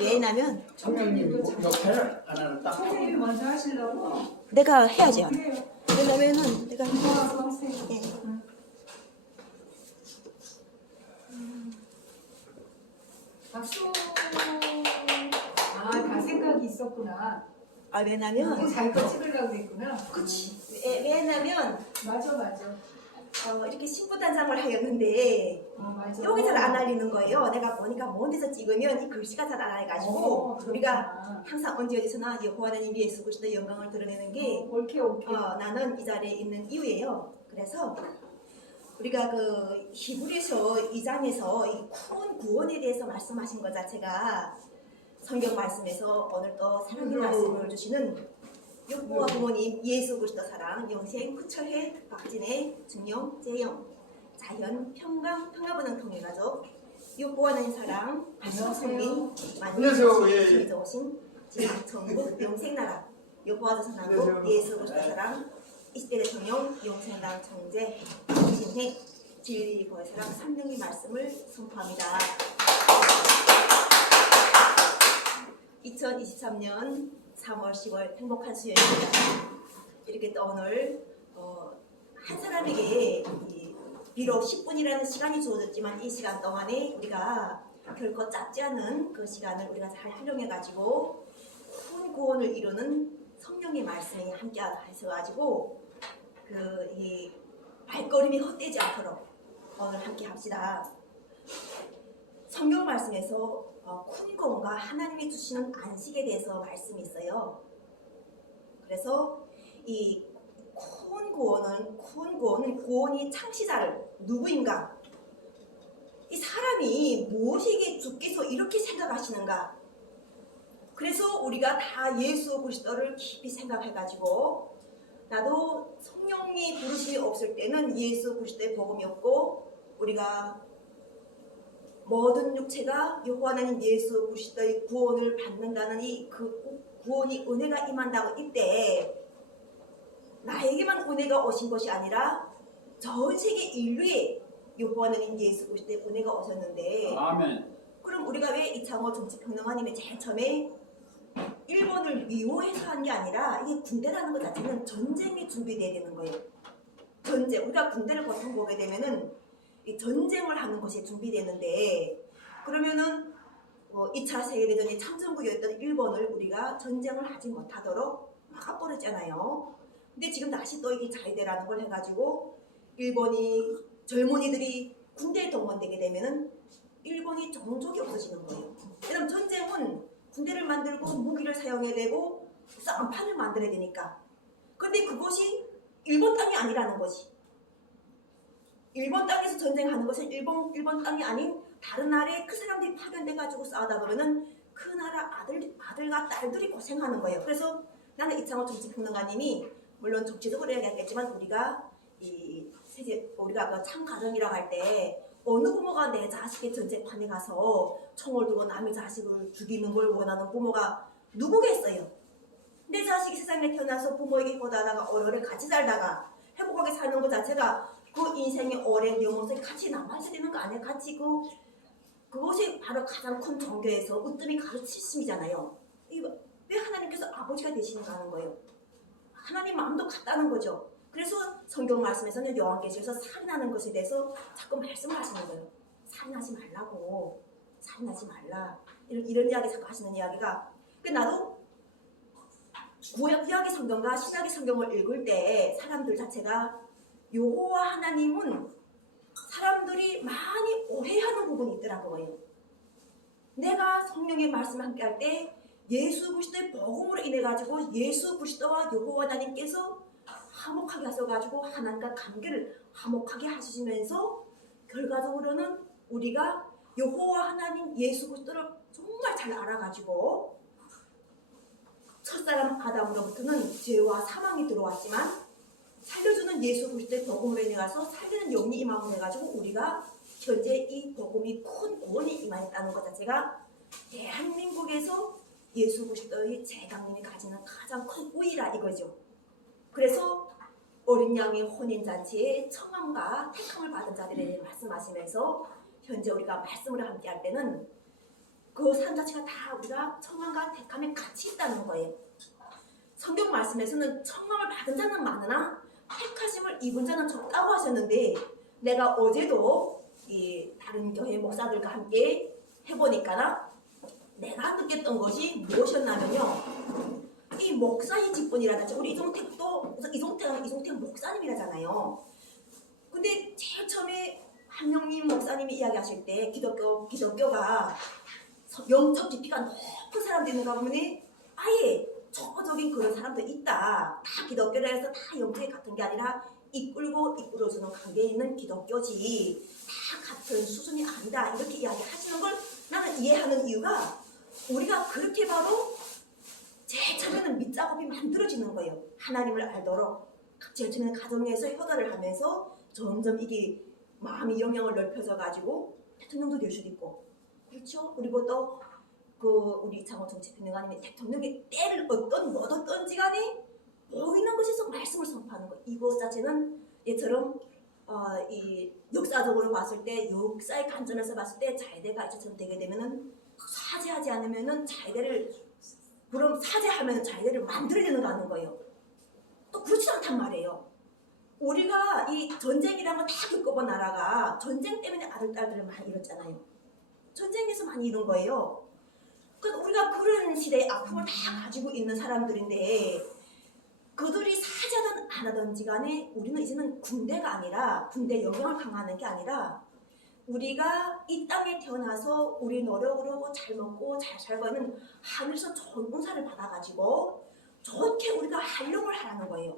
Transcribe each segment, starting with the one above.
왜냐면 청년님 역할을 안 하는 딱. 선생님이 먼저 하시려고? 내가 해야죠. 해요. 왜냐면은 내가 선생님. 예. 박수. 다 생각이 있었구나. 왜냐면 자기 거 찍으려고 했구나. 그치. 왜냐면 맞아. 이렇게 신부단장을 하였는데 맞아. 여기 잘 안 알리는 거예요. 내가 보니까 먼 데서 찍으면 이 글씨가 잘 안 알려가지고 우리가 항상 언제 어디서나 여호와 하나님 예수 그리스도의 영광을 드러내는 게 오케이. 나는 이 자리에 있는 이유예요. 그래서 우리가 그 히브리서 2장에서 이 큰 구원에 대해서 말씀하신 것 자체가 성경 말씀에서 오늘 또 사랑의 말씀을 주시는 여호와 부모님 예수 그리스도 사랑 영생 구처회 박진애 증영 재영 자연 평강 평화번영 통일가족 여호와 하나님 사랑 박성민 안녕하세요. 예. 만주시 오신 지상천국 영생나라 여호와 조선하고 예수 그리스도 사랑 20대 대통령 영생당 총재 진행 진리 보의 사랑 3명의 말씀을 선포합니다. 2023년 3월 10월 행복한 수요일입니다. 이렇게 또 오늘 한 사람에게 비록 10분이라는 시간이 주어졌지만 이 시간 동안에 우리가 결코 짧지 않은 그 시간을 우리가 잘 활용해가지고 큰 구원을 이루는 성령의 말씀이 함께 하셔가지고 이 발걸음이 헛되지 않도록 오늘 함께 합시다. 성경 말씀에서 큰 구원과 하나님이 주시는 안식에 대해서 말씀이 있어요. 그래서 이 큰 구원이 창시자를 누구인가? 이 사람이 무엇이기에 주께서 이렇게 생각하시는가? 그래서 우리가 다 예수 그리스도를 깊이 생각해가지고 나도 성령이 부르심이 없을 때는 예수 그리스도의 복음이었고 우리가 모든 육체가 여호와 하나님 예수 그리스도의 구원을 받는다는 그 구원이 은혜가 임한다고 이때 나에게만 은혜가 오신 것이 아니라 전 세계 인류에 여호와 하나님 예수 그리스도의 은혜가 오셨는데 아멘. 그럼 우리가 왜 이창호 정치평론가님이 제일 처음에 일본을 미워해서 한 게 아니라 이게 군대라는 것 자체는 전쟁이 준비돼야 되는 거예요. 전쟁. 우리가 군대를 보통 보게 되면은 이 전쟁을 하는 것이 준비되는데 그러면은 2차 세계대전의 참전국이었던 일본을 우리가 전쟁을 하지 못하도록 막아버렸잖아요. 근데 지금 다시 또 이게 자위대라는 걸 해가지고 일본이 젊은이들이 군대에 동원되게 되면은 일본이 종족이 없어지는 거예요. 왜냐면 전쟁은 군대를 만들고 무기를 사용해야 되고 싸움판을 만들어야 되니까. 근데 그것이 일본 땅이 아니라는 거지. 일본 땅에서 전쟁하는 것은 일본 땅이 아닌 다른 나라에 그 사람들이 파견돼가지고 싸우다 보면은 그 나라 아들과 딸들이 고생하는 거예요. 그래서 나는 이창호 정치평론가님이 물론 정치적으로 얘기했겠지만 우리가 우리가 그 참가정이라고 할 때 어느 부모가 내 자식의 전쟁판에 가서 총을 두고 남의 자식을 죽이는 걸 원하는 부모가 누구겠어요? 내 자식이 세상에 태어나서 부모에게 보다가 오래오래 같이 살다가 행복하게 사는 것 자체가 그 인생의 오랜 영혼속에 같이 남아있어야 되는 거 아니에요? 같이 그것이 바로 가장 큰 종교에서 으뜸이 가르치심이잖아요. 왜 하나님께서 아버지가 되시는가 하는 거예요. 하나님 마음도 같다는 거죠. 그래서 성경 말씀에서는 요한계시록에서 살인하는 것에 대해서 자꾸 말씀을 하시는 거예요. 살인하지 말라고. 살인하지 말라. 이런 이야기 자꾸 하시는 이야기가. 나도 구약의 성경과 신약의 성경을 읽을 때 사람들 자체가 여호와 하나님은 사람들이 많이 오해하는 부분이 있더라고요. 내가 성령의 말씀 함께 할 때 예수 그리스도의 복음으로 인해 가지고 예수 그리스도와 여호와 하나님께서 화목하게 하셔가지고 하나님과 관계를 화목하게 하시면서 결과적으로는 우리가 여호와 하나님 예수 그리스도를 정말 잘 알아가지고 첫사람 아담으로부터는 죄와 사망이 들어왔지만 살려주는 예수 그리스도의 복음으로 인해 가서 살리는 영이 임함으로 해가지고 우리가 현재 이 복음이 큰 구원이 임하였다는 것 자체가 대한민국에서 예수 그리스도의 재강림이 가지는 가장 큰 우위라 이거죠. 그래서 어린 양의 혼인잔치에 청함과 택함을 받은 자들에 대해 말씀하시면서 현재 우리가 말씀을 함께 할 때는 그 삶 자체가 다 우리가 청함과 택함에 같이 있다는 거예요. 성경 말씀에서는 청함을 받은 자는 많으나 택하심을 입은 자는 적다고 하셨는데, 내가 어제도 이 다른 교회 목사들과 함께 해보니까 내가 느꼈던 것이 무엇이었냐면요, 이 목사의 직분이라든지, 우리 이종택도, 이종택 목사님이라잖아요. 근데 제일 처음에 한명님 목사님이 이야기하실 때 기독교가 영적 깊이가 높은 사람들 있는가 보면 아예 초보적인 그런 사람도 있다. 다 기독교라 해서 다 영적이 같은 게 아니라 이끌어주는 관계에 있는 기독교지, 다 같은 수준이 아니다, 이렇게 이야기하시는 걸 나는 이해하는 이유가, 우리가 그렇게 봐도 제일 처음에는 밑작업이 만들어지는 거예요. 하나님을 알도록 제일 처음에는 가정에서 효도를 하면서 점점 이게 마음의 영역을 넓혀져 가지고 대통령도 될 수도 있고, 그렇죠? 그리고 또 그 우리 장호 정치평론가님이 대통령의 때를 못 얻던지 간에 보이는 것에서 말씀을 선포하는 거, 이거 자체는 얘처럼 이 역사적으로 봤을 때, 역사의 관점에서 봤을 때 자유대가 이제처럼 되게 되면은 사죄하지 않으면은 자유대를, 그럼 사죄하면 자유대를 만들어내는 거 하는 거예요. 또 그렇지 않단 말이에요. 우리가 이 전쟁이라는 걸 다 겪어본 나라가 전쟁 때문에 아들, 딸들을 많이 잃었잖아요. 전쟁에서 많이 잃은 거예요. 그러니까 우리가 그런 시대의 아픔을 다 가지고 있는 사람들인데, 그들이 사죄하든 안 하든지 간에 우리는 이제는 군대가 아니라, 군대 영역을 강화하는 게 아니라, 우리가 이 땅에 태어나서 우리 노력으로 잘 먹고 잘 살고 있는 하늘에서 좋은 은사를 받아가지고 좋게 우리가 활용을 하라는 거예요.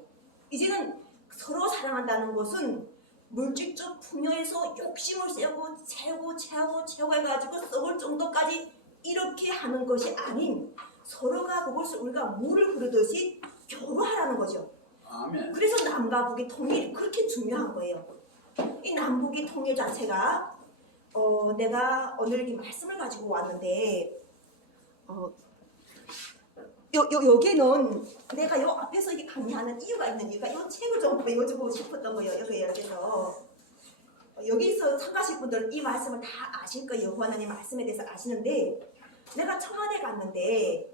이제는 서로 사랑한다는 것은 물질적 풍요에서 욕심을 세우고 채우고 해가지고 썩을 정도까지 이렇게 하는 것이 아닌, 서로가 그것을 우리가 물을 흐르듯이 교류하라는 거죠. 아멘. 그래서 남과 북의 통일이 그렇게 중요한 거예요. 이 남북의 통일 자체가 내가 오늘 이 말씀을 가지고 왔는데, 여기는 내가 요 앞에서 이렇게 강의하는 이유가 있는 이유가, 이 책을 좀 보여주고 싶었던 거예요. 여기서 여기서 참가하실 분들은 이 말씀을 다 아실 거예요. 여호와 하나님 말씀에 대해서 아시는데, 내가 청와대 갔는데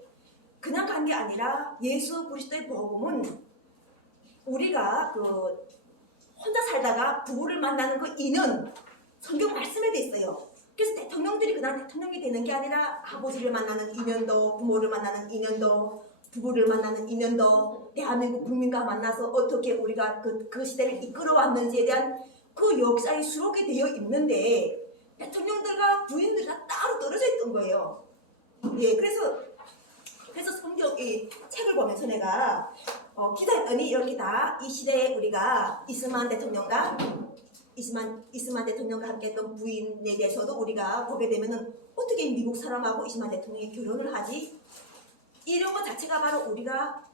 그냥 간 게 아니라 예수 그리스도의 복음은 우리가 그 혼자 살다가 부부를 만나는 그 인연, 성경 말씀에 돼 있어요. 그래서 대통령들이 그냥 대통령이 되는 게 아니라 아버지를 만나는 인연도, 부모를 만나는 인연도, 부부를 만나는 인연도, 대한민국 국민과 만나서 어떻게 우리가 그 시대를 이끌어왔는지에 대한 그 역사의 수록이 되어 있는데, 대통령들과 부인들과 따로 떨어져 있던 거예요. 예, 그래서 성경 이 책을 보면서 내가 기도했더니, 이렇게 다 이 시대에 우리가 이스만 대통령과 함께 했던 부인에 대해서도 우리가 보게 되면은 어떻게 미국 사람하고 이스만 대통령이 결혼을 하지? 이런 것 자체가 바로 우리가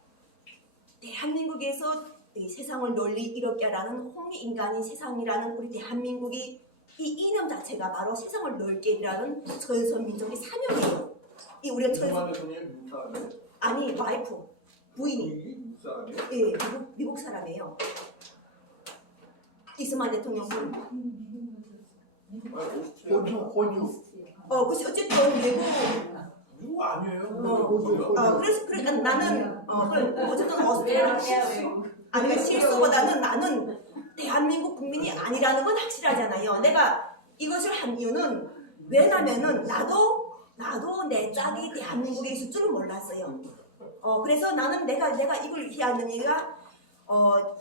대한민국에서 이 세상을 널리 이롭게 하라는 홍익인간인 세상이라는 우리 대한민국이, 이 이념 자체가 바로 세상을 넓게 하라는 전선민족의 사명이에요. 이 우리가 이스만 대통령이 무슨 사람이에요? 아니, 와이프, 부인이, 무슨 사람이에요? 예, 미국 사람이에요. 이스만 대통령 분. 호주. 그래서 어쨌든 외국. 미국 아니에요? 그러니까 나는 어쨌든 오스트레일리아 아니면 실수보다는 나는 대한민국 국민이 아니라는 건 확실하잖아요. 내가 이것을 한 이유는 왜냐면은 나도 내 짝이 대한민국에 있을 줄은 몰랐어요. 그래서 나는 내가 이걸 이해하는 이유가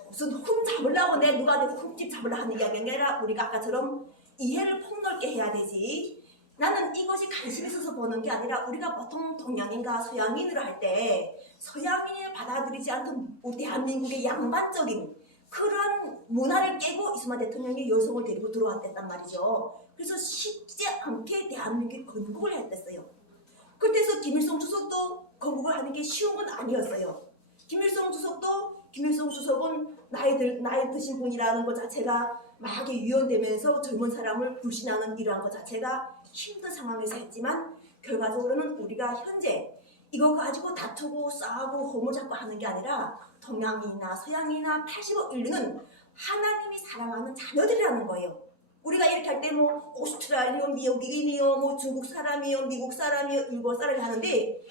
무슨 흠 잡으려고 누구한테 흠집 잡으려 하는 게 아니라, 우리가 아까처럼 이해를 폭넓게 해야 되지. 나는 이것이 관심 있어서 보는 게 아니라, 우리가 보통 동양인과 서양인으로 할 때 서양인을 받아들이지 않던 대한민국의 양반적인 그런 문화를 깨고 이스만 대통령이 여성을 데리고 들어왔단 말이죠. 그래서 쉽지 않게 대한민국이 건국을 했댔어요. 그때서 김일성 주석도 건국을 하는 게 쉬운 건 아니었어요. 김일성 주석은 나이 드신 분이라는 것 자체가 막 유연되면서 젊은 사람을 불신하는 이러한 것 자체가 힘든 상황에서 했지만, 결과적으로는 우리가 현재 이거 가지고 다투고 싸우고 호모 잡고 하는 게 아니라, 동양인이나 서양인이나 80억 인류는 하나님이 사랑하는 자녀들이라는 거예요. 우리가 이렇게 할 때 뭐 오스트랄리아, 미국인이요, 뭐 중국 사람이요, 미국 사람이요, 일본 사람이 하는데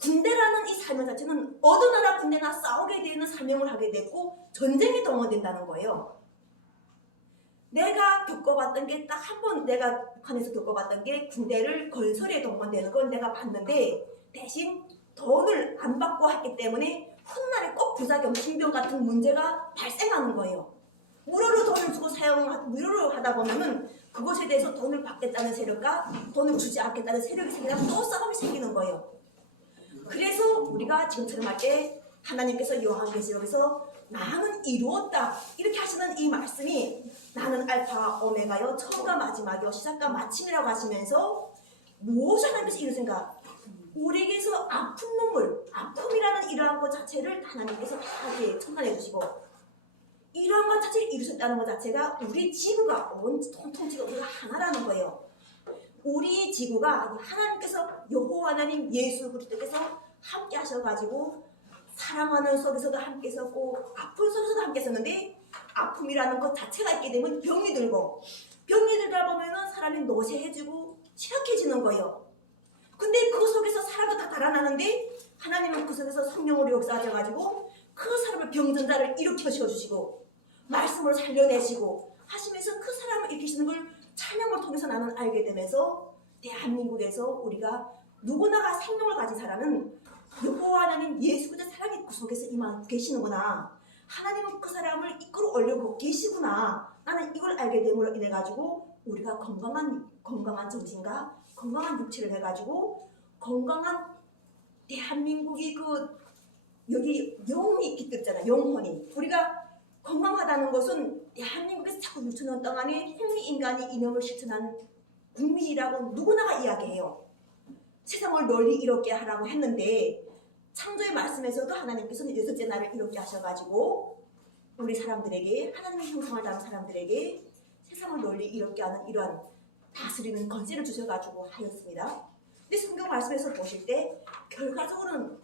군대라는 이 사명 자체는 어느 나라 군대나 싸우게 되는 사명을 하게 됐고 전쟁에 동원된다는 거예요. 내가 겪어봤던 게 딱 한 번 내가 북한에서 겪어봤던 게 군대를 건설에 동원되는 건 내가 봤는데 대신 돈을 안 받고 했기 때문에 훗날에 꼭 부작용, 징병 같은 문제가 발생하는 거예요. 무료로 돈을 주고 무료로 하다 보면은 그것에 대해서 돈을 받겠다는 세력과 돈을 주지 않겠다는 세력이 생기면 또 싸움이 생기는 거예요. 그래서 우리가 지금처럼 할 때 하나님께서 요한계시록에서 나는 이루었다 이렇게 하시는 이 말씀이 나는 알파와 오메가요 처음과 마지막이요 시작과 마침이라고 하시면서 무엇을 하나님께서 이루신가? 우리에게서 아픈 눈물, 아픔이라는 이러한 것 자체를 하나님께서 하게 첨단해 주시고 이러한 것 자체를 이루셨다는 것 자체가 우리 지구가 온 통통치가 우리가 하나라는 거예요. 우리 지구가 하나님께서 여호와 하나님 예수 그리스도께서 함께 하셔가지고 사랑하는 속에서도 함께 있었고 아픈 속에서도 함께 있었는데 아픔이라는 것 자체가 있게 되면 병이 들고 병이 들다 보면은 사람이 노쇠해지고 취약해지는 거예요. 근데 그 속에서 사람도 다 달아나는데 하나님은 그 속에서 성령으로 역사하셔가지고 그 사람을 병든 자를 일으켜 세워주시고 말씀을 살려내시고 하시면서 그 사람을 일으키시는 걸 찬양을 통해서 나는 알게 되면서 대한민국에서 우리가 누구나가 생명을 가진 사람은 여호와 하나님 예수 그리스도 사랑이 그 속에서 임하고 계시는구나. 하나님은 그 사람을 이끌어 올리고 계시구나. 나는 이걸 알게 됨으로 인해 가지고 우리가 건강한 정신과 건강한 육체를 해가지고 건강한 대한민국이 여기 영이 깃들잖아. 영혼이 우리가 건강하다는 것은 대한민국에서 자꾸 6천년 동안에 홍리인간이 이념을 실천한 국민이라고 누구나가 이야기해요. 세상을 널리 이롭게 하라고 했는데 창조의 말씀에서도 하나님께서는 여섯째 날을 이롭게 하셔가지고 우리 사람들에게 하나님의 형상을 닮은 사람들에게 세상을 널리 이롭게 하는 이러한 다스리는 권세를 주셔가지고 하였습니다. 근데 성경 말씀에서 보실 때 결과적으로는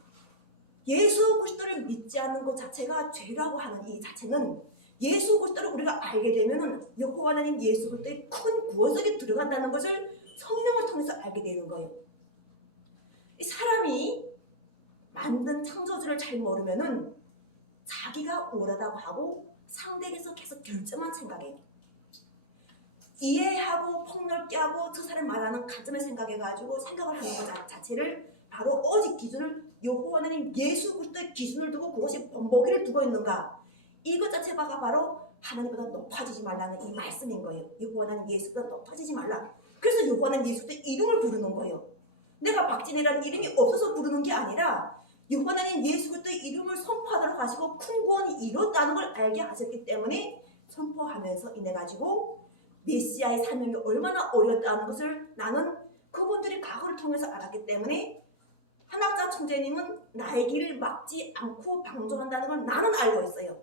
예수 그리스도를 믿지 않는 것 자체가 죄라고 하는 이 자체는 예수 그리스도를 우리가 알게 되면은 여호와 하나님 예수 그리스도의 큰 구원 속에 들어간다는 것을 성령을 통해서 알게 되는 거예요. 이 사람이 만든 창조주를 잘 모르면은 자기가 옳다고 하고 상대에게서 계속 결점만 생각해요. 이해하고 폭넓게 하고 저 사람 말하는 관점을 생각해가지고 생각을 하는 것 자체를 바로 오직 기준을 여호와 하나님 예수 그리스도의 기준을 두고 그것이 본보기를 두고 있는가 이것 자체가 바로 하나님보다 높아지지 말라는 이 말씀인 거예요. 여호와 하나님 예수보다 높아지지 말라. 그래서 여호와 하나님 예수의 이름을 부르는 거예요. 내가 박진희라는 이름이 없어서 부르는 게 아니라 여호와 하나님 예수 그리스도의 이름을 선포하도록 하시고 큰 구원이 이뤘다는 걸 알게 하셨기 때문에 선포하면서 인해 가지고 메시아의 사명이 얼마나 어려웠다는 것을 나는 그분들의 과거를 통해서 알았기 때문에 한학자 총재님은 나의 길을 막지 않고 방조한다는 걸 나는 알고 있어요.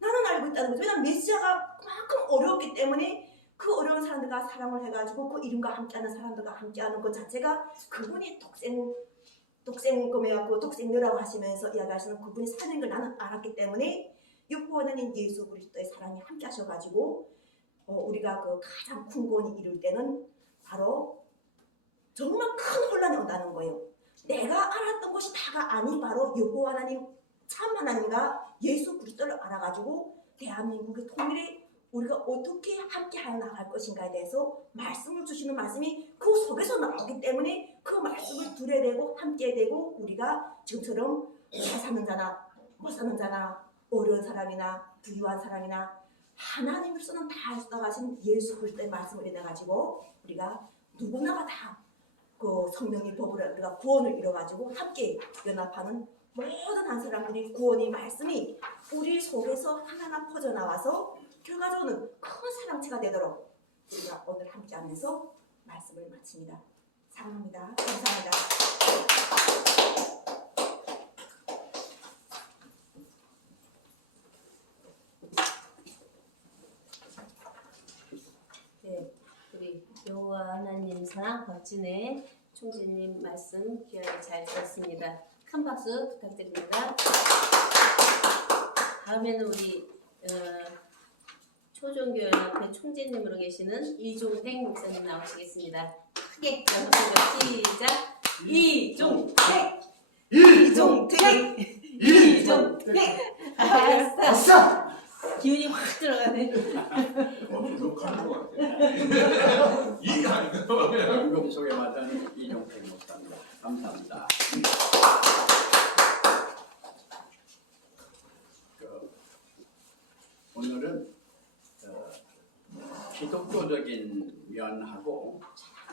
나는 알고 있다는 거죠. 왜냐하면 메시아가 그만큼 어려웠기 때문에 그 어려운 사람들과 사랑을 해가지고 그 이름과 함께하는 사람들과 함께하는 것 자체가 그분이 독생금해갖고 독생녀라고 하시면서 이야기하시는 그분이 사는 걸 나는 알았기 때문에 여호와 하나님 예수 그리스도의 사랑이 함께 하셔가지고 우리가 그 가장 큰 구원이 이룰 때는 바로 정말 큰 혼란이 온다는 거예요. 내가 알았던 것이 다가 아니 바로 여호와 하나님 참 하나님과 예수 그리스도를 알아가지고 대한민국의 통일에 우리가 어떻게 함께 하여 나갈 것인가에 대해서 말씀을 주시는 말씀이 그 속에서 나오기 때문에 그 말씀을 들어야 되고 함께 되고 우리가 지금처럼 잘 사는 자나 못 사는 자나 어려운 사람이나 부유한 사람이나 하나님으로서는 다 쏟아가신 예수 그리스도의 말씀을 인해가지고 우리가 누구나가 다 그 성령의 법으로 우리가 구원을 이뤄가지고 함께 연합하는 모든 한 사람들이 구원의 말씀이 우리 속에서 하나하나 퍼져나와서 결과적으로는 큰 사랑체가 되도록 우리가 오늘 함께 하면서 말씀을 마칩니다. 사랑합니다. 감사합니다. 네, 우리 여호와 하나님 사랑 박진혜 총재님 말씀 귀하게 잘 들었습니다. 큰 박수 부탁드립니다. 다음에는 우리 초종교연합회 총재님으로 계시는 이종택 목사님 나오시겠습니다. 크게 연합회 시작. 이종택, 이종택, 이종택. 아싸. 아싸! 기운이 확 들어가네. 부족한 것 같아. 이게 아니고. 방금 소개받은 이종택 목사입니다. 감사합니다. 오늘은 기독교적인 면하고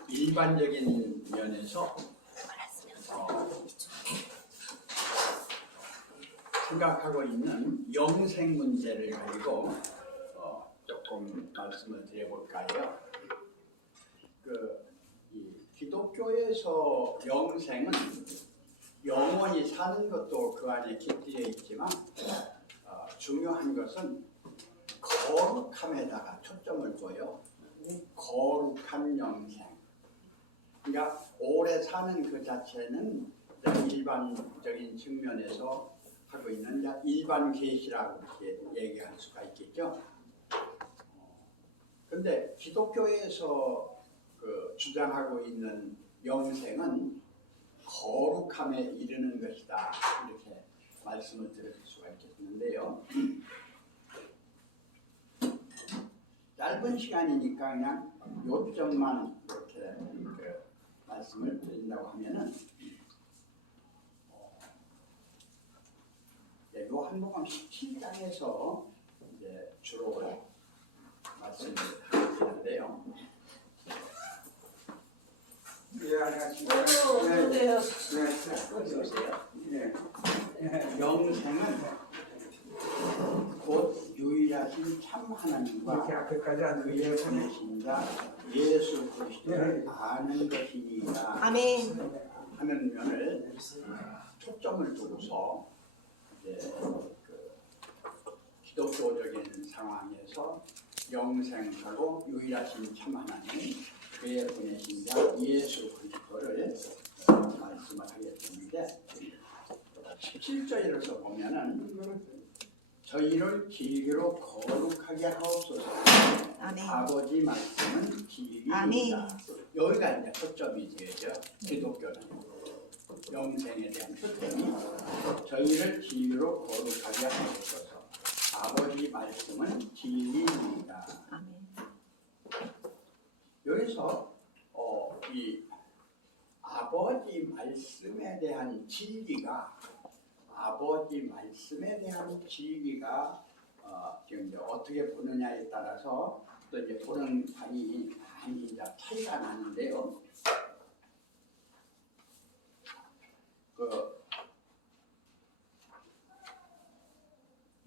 일반적인 면에서 생각하고 있는 영생 문제를 가지고 조금 말씀을 드려볼까요? 이 기독교에서 영생은 영원히 사는 것도 그 안에 깃들여 있지만 중요한 것은 거룩함에다가 초점을 둬요. 거룩한 영생. 그러니까 오래 사는 그 자체는 일반적인 측면에서 하고 있는 일반 계시라고 이렇게 얘기할 수가 있겠죠. 그런데 기독교에서 주장하고 있는 영생은 거룩함에 이르는 것이다. 이렇게 말씀을 드릴 수가 있겠는데요. 짧은 시간이니까 그냥 요점만 이렇게 말씀을 드린다고 하면은 요한복음 17장에서 이제 주로 말씀을 드리는데요. 예, 안녕하십니까. 영생은 곧 유일하신 참 하나님과 그의 보내신 자 예수 그리스도를 아는 것이니라 하는 면을 초점을 두고서 이제 기독교적인 상황에서 영생하고 유일하신 참 하나님 그의 보내신 자 예수 그리스도를 말씀을 하겠는데 17절에서 보면은 저희를 진리로 거룩하게 하옵소서. 아버지 말씀은 진리입니다. 여기가 이제 초점이 되죠. 기독교는 영생에 대한 초점이 저희를 진리로 거룩하게 하옵소서. 아버지 말씀은 진리입니다. 여기서 이 아버지 말씀에 대한 진리가 지금 이제 어떻게 보느냐에 따라서 또 이제 보는 관이 많이 이제 차이가 나는데요.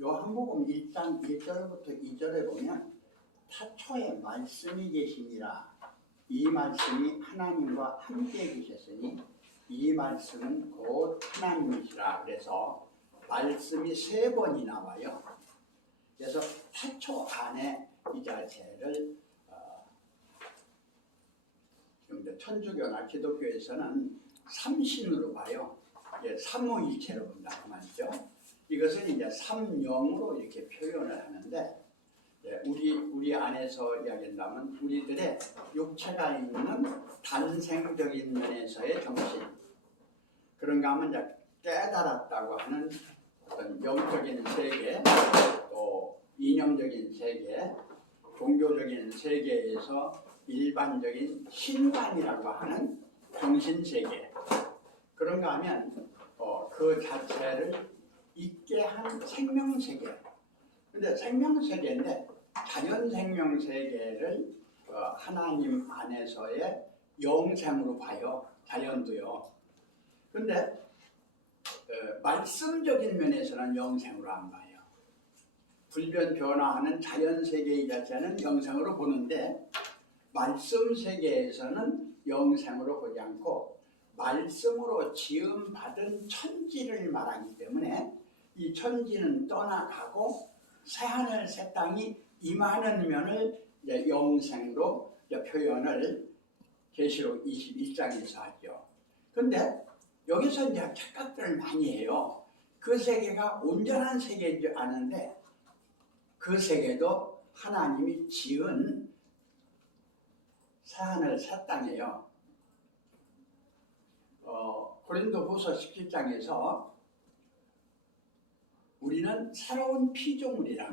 요한복음 1장 1절부터 2절에 보면 타초에 말씀이 계시니라. 이 말씀이 하나님과 함께 계셨으니 이 말씀은 곧 하나님이시라. 그래서 말씀이 3번이 나와요. 그래서 타초 안에 이 자체를 천주교나 기독교에서는 삼신으로 봐요. 삼위일체로 본다고 말이죠. 이것은 이제 삼영으로 이렇게 표현을 하는데 우리 안에서 이야기한다면 우리들의 육체가 있는 단생적인 면에서의 정신, 그런가 하면 이제 깨달았다고 하는 어떤 영적인 세계, 또 이념적인 세계, 종교적인 세계에서 일반적인 신관이라고 하는 정신세계, 그런가 하면 그 자체를 있게 한 생명세계. 근데 생명세계인데 자연생명세계를 하나님 안에서의 영생으로 봐요. 자연도요. 근데 말씀적인 면에서는 영생으로 안 봐요. 불변 변화하는 자연세계 자체는 영생으로 보는데 말씀세계에서는 영생으로 보지 않고 말씀으로 지음받은 천지를 말하기 때문에 이 천지는 떠나가고 새하늘 새 땅이 임하는 면을 이제 영생으로 이제 표현을 계시록 21장에서 하죠. 근데 여기서 이제 착각들을 많이 해요. 그 세계가 온전한 세계인 줄 아는데 그 세계도 하나님이 지은 새하늘 새 땅이에요. 고린도후서 17장에서 우리는 새로운 피조물이라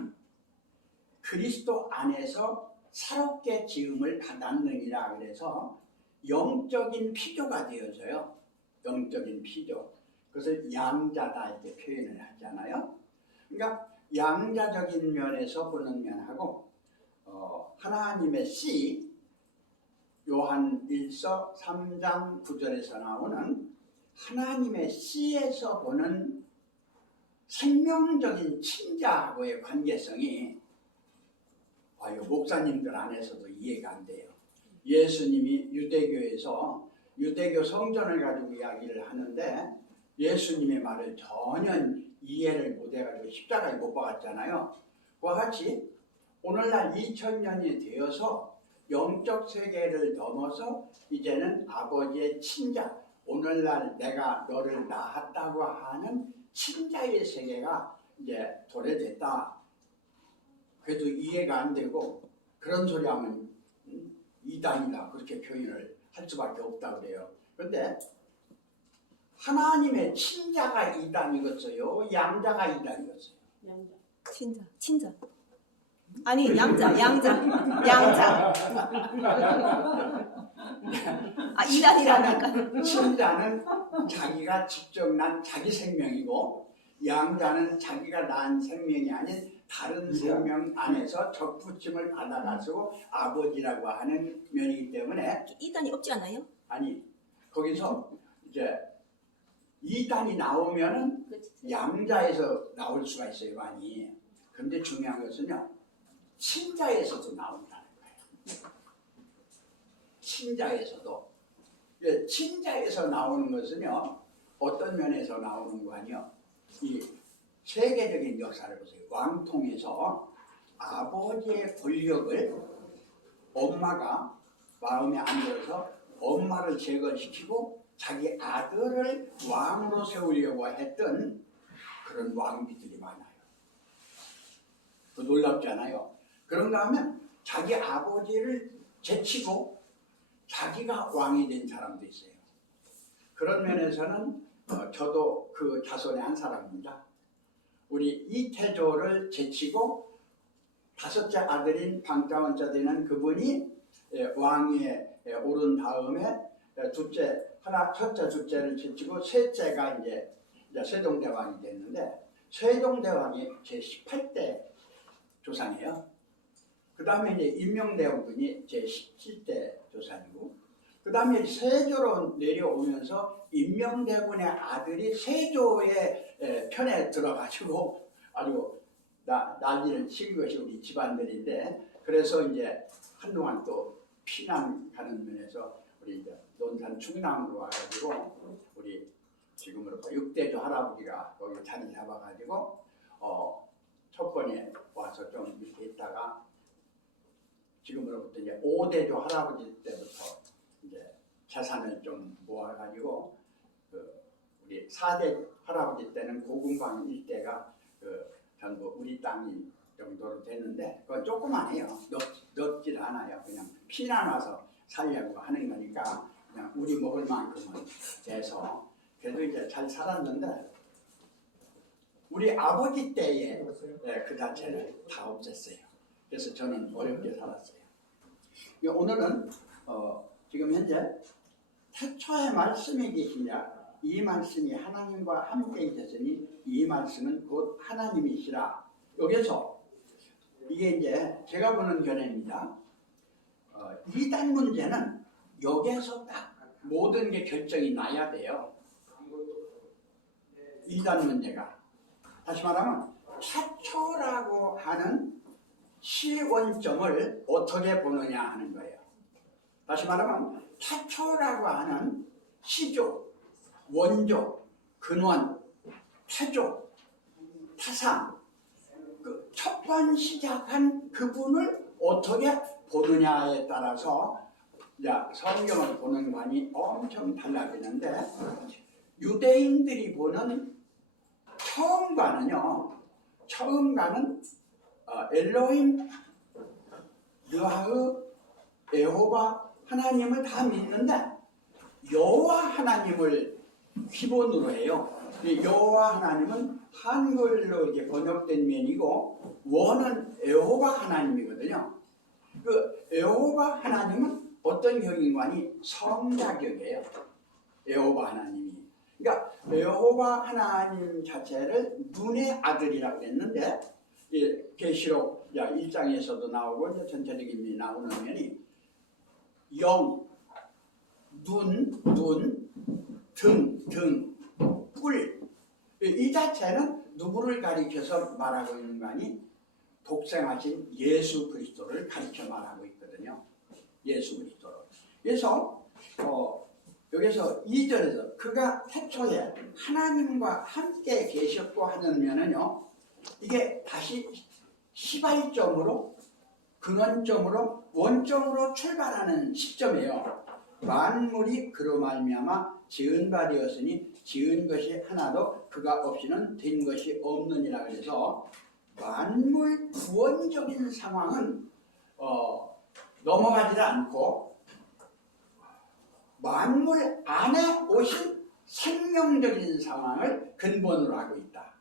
그리스도 안에서 새롭게 지음을 받았느니라. 그래서 영적인 피조가 되어져요. 영적인 피조. 그것을 양자다 이렇게 표현을 하잖아요. 그러니까 양자적인 면에서 보는 면하고 하나님의 씨, 요한 1서 3장 9절에서 나오는 하나님의 씨에서 보는 생명적인 친자하고의 관계성이 목사님들 안에서도 이해가 안 돼요. 예수님이 유대교에서 유대교 성전을 가지고 이야기를 하는데 예수님의 말을 전혀 이해를 못해가지고 십자가에 못 박았잖아요. 그와 같이 오늘날 2000년이 되어서 영적 세계를 넘어서 이제는 아버지의 친자, 오늘날 내가 너를 낳았다고 하는 친자의 세계가 이제 도래됐다. 그래도 이해가 안 되고 그런 소리 하면 이단이다 그렇게 표현을 할 수밖에 없다 그래요. 그런데 하나님의 친자가 이단이겠어요? 양자가 이단이겠어요? 양자. 친자. 아니 양자. 아 이단이라니까. 친자는 자기가 직접 난 자기 생명이고 양자는 자기가 낳은 생명이 아닌 다른 생명 안에서 적붙임을 받아가지고 아버지라고 하는 면이기 때문에 이단이 없지 않아요? 아니 거기서 이제 이단이 나오면은 양자에서 나올 수가 있어요 많이. 그런데 중요한 것은요 친자에서도 나온다는 거예요. 친자에서도. 친자에서 나오는 것은요 어떤 면에서 나오는 거 아니요? 이 세계적인 역사를 보세요. 왕통에서 아버지의 권력을 엄마가 마음에 안 들어서 엄마를 제거시키고 자기 아들을 왕으로 세우려고 했던 그런 왕비들이 많아요. 그 놀랍지 않아요? 그런가 하면 자기 아버지를 제치고 자기가 왕이 된 사람도 있어요. 그런 면에서는 저도 그 자손의 한 사람입니다. 우리 이태조를 제치고 다섯째 아들인 방자원자 되는 그분이 왕위에 오른 다음에 첫째, 둘째를 제치고 셋째가 이제 세종대왕이 됐는데 세종대왕이 제18대 조상이에요. 그 다음에 이제 임명대원군이 제17대 조상이고 그 다음에 세조로 내려오면서 임명대군의 아들이 세조의 편에 들어가지고 아주 난리를 친 것이 우리 집안들인데 그래서 이제 한동안 또 피난 가는 면에서 우리 이제 논산 충남으로 와가지고 우리 지금으로부터 6대조 할아버지가 거기 자리 잡아가지고 첫 번에 와서 좀 이렇게 있다가 지금으로부터 이제 5대조 할아버지 때부터 이제 재산을 좀 모아가지고 우리 4대 할아버지 때는 고궁방 일대가 전부 우리 땅이 정도로 됐는데 그건 조그만해요. 넓질 않아요. 그냥 피난 와서 살려고 하는 거니까 그냥 우리 먹을 만큼은 돼서 그래도 이제 잘 살았는데 우리 아버지 때에 그 자체를 다 없앴어요. 그래서 저는 어렵게 살았어요. 오늘은 지금 현재 태초의 말씀이 계시냐 이 말씀이 하나님과 함께 있었으니 이 말씀은 곧 하나님이시라. 여기서 이게 이제 제가 보는 견해입니다. 이단 문제는 여기에서 딱 모든 게 결정이 나야 돼요. 이단 문제가 다시 말하면 태초라고 하는 시원점을 어떻게 보느냐 하는 거예요. 다시 말하면 태초라고 하는 시조, 원조, 근원, 태조, 타상 그 첫번 시작한 그분을 어떻게 보느냐에 따라서 성경을 보는 관이 엄청 달라지는데 유대인들이 보는 처음과는 엘로힘 여하의 여호와 하나님을 다 믿는데 여호와 하나님을 기본으로 해요. 이 여호와 하나님은 한글로 이렇게 번역된 면이고 원은 여호와 하나님이거든요. 그 여호와 하나님은 어떤 격인관이 성자격이에요. 여호와 하나님이. 그러니까 여호와 하나님 자체를 눈의 아들이라고 했는데 계시록 1장에서도 나오고 이제 전체적인 나오는 면이 영, 눈, 등, 뿔. 이 자체는 누구를 가리켜서 말하고 있는 거 아니? 독생하신 예수 그리스도를 가리켜 말하고 있거든요. 예수 그리스도를. 그래서 여기서 2절에서 그가 태초에 하나님과 함께 계셨고 하는 면은요. 이게 다시 시발점으로 근원점으로 원점으로 출발하는 시점이에요. 만물이 그로 말미암아 지은 바 되었으니 지은 것이 하나도 그가 없이는 된 것이 없느니라. 그래서 만물 구원적인 상황은 넘어가지 않고 만물 안에 오신 생명적인 상황을 근본으로 하고 있다.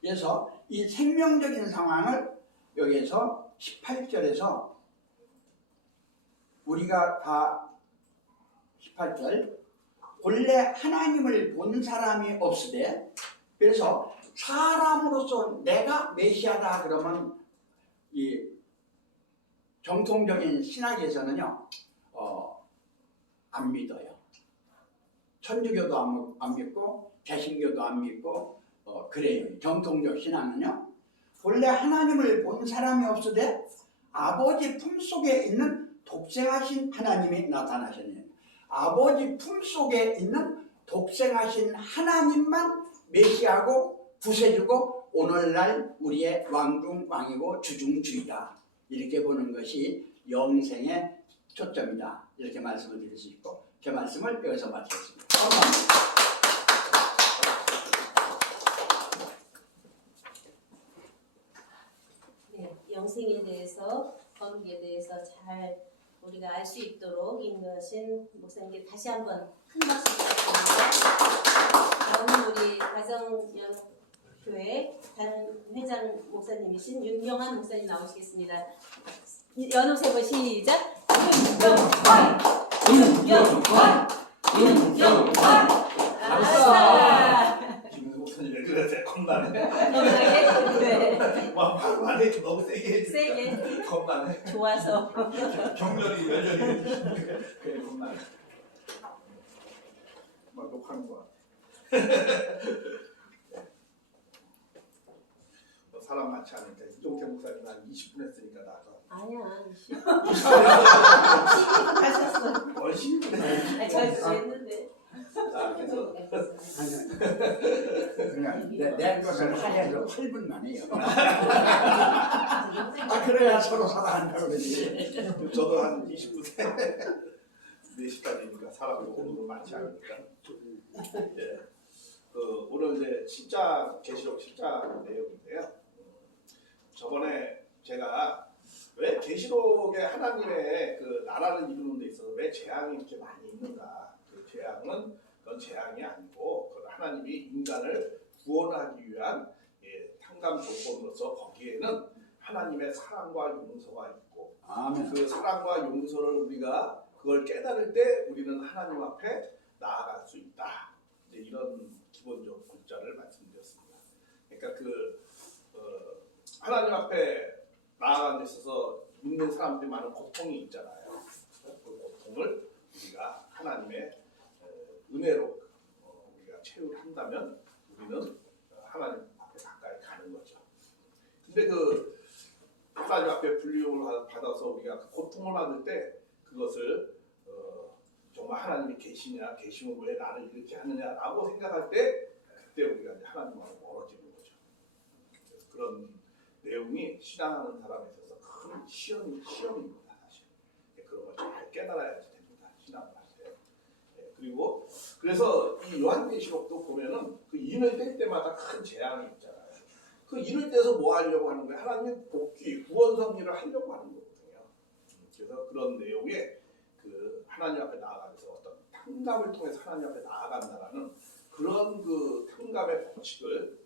그래서 이 생명적인 상황을 여기에서 18절에서 우리가 다 18절 본래 하나님을 본 사람이 없으되 그래서 사람으로서 내가 메시아다 그러면 이 정통적인 신학에서는요 안 믿어요. 천주교도 안 믿고 개신교도 안 믿고 그래요. 정통적 신앙은요 본래 하나님을 본 사람이 없으되 아버지 품속에 있는 독생하신 하나님이 나타나셨네요. 아버지 품속에 있는 독생하신 하나님만 메시아고 구세주고 오늘날 우리의 왕중왕이고 주중주이다. 이렇게 보는 것이 영생의 초점이다. 이렇게 말씀을 드릴 수 있고 제 말씀을 여기서 마치겠습니다. 네, 영생에 대해서 거룩에 대해서 잘 우리가 알 수 있도록 인도하신 목사님께 다시 한번 큰 박수 부탁드립니다. 다음은 우리 가정연합교회 회장 목사님이신 윤경환 목사님 나오시겠습니다. 연호 세 번 시작. 윤경환. 아싸. 지금 목사님 왜 그러세요? 겁나네. 건강하게? 네. 막 말만 해 너무 세게 해주니까 세게. 겁나네. 좋아서. 경련이 여전히 해주시니까 그래 겁나네. 막 녹화하는 거 같아. 사람 많지 않으니까 이종태 목사님 한 20분 했으니까 나가. 아니야. 10분 가셨어. 10분 했는데. 저 했는데. 자, 그래서 그냥 내 것을 하려고 8분만 해요. 그래야 서로 사랑한다고 그러지. 저도 한 20분 4시까지니까 사람도 오늘 많지 않으니까. 예. 오늘 이제 7장 계시록 7장 내용인데요. 저번에 제가 왜 계시록에 하나님의 그 나라를 이루는 데 있어서 왜 재앙이 이렇게 많이 있는가? 그 재앙은 그건 재앙이 아니고 그건 하나님이 인간을 구원하기 위한 탕감 조건으로서 거기에는 하나님의 사랑과 용서가 있고 아멘. 그 사랑과 용서를 우리가 그걸 깨달을 때 우리는 하나님 앞에 나아갈 수 있다. 이제 이런 기본적 글자를 말씀드렸습니다. 그러니까 하나님 앞에 나아가는 데 있어서 믿는 사람들이 많은 고통이 있잖아요. 그 고통을 우리가 하나님의 은혜로 우리가 채울한다면 우리는 하나님 앞에 가까이 가는 거죠. 근데 하나님 앞에 불리움을 받아서 우리가 그 고통을 받을 때 그것을 정말 하나님이 계시냐, 계시면 왜 나를 이렇게 하느냐라고 생각할 때 그때 우리가 이제 하나님하고 멀어지는 거죠. 그래서 그런 내용이 신앙하는 사람에 있어서 큰 시험입니다. 사실 그런 걸 잘 깨달아야지 됩니다. 신앙을 할 때. 그리고 그래서 이 요한계시록도 보면은 그 인을 뗄 때마다 큰 재앙이 있잖아요. 그 인을 떼서 뭐 하려고 하는 거예요? 하나님의 복귀, 구원 섭리를 하려고 하는 거거든요. 그래서 그런 내용의 그 하나님 앞에 나아가면서 어떤 탕감을 통해서 하나님 앞에 나아간다라는 그런 그 탕감의 법칙을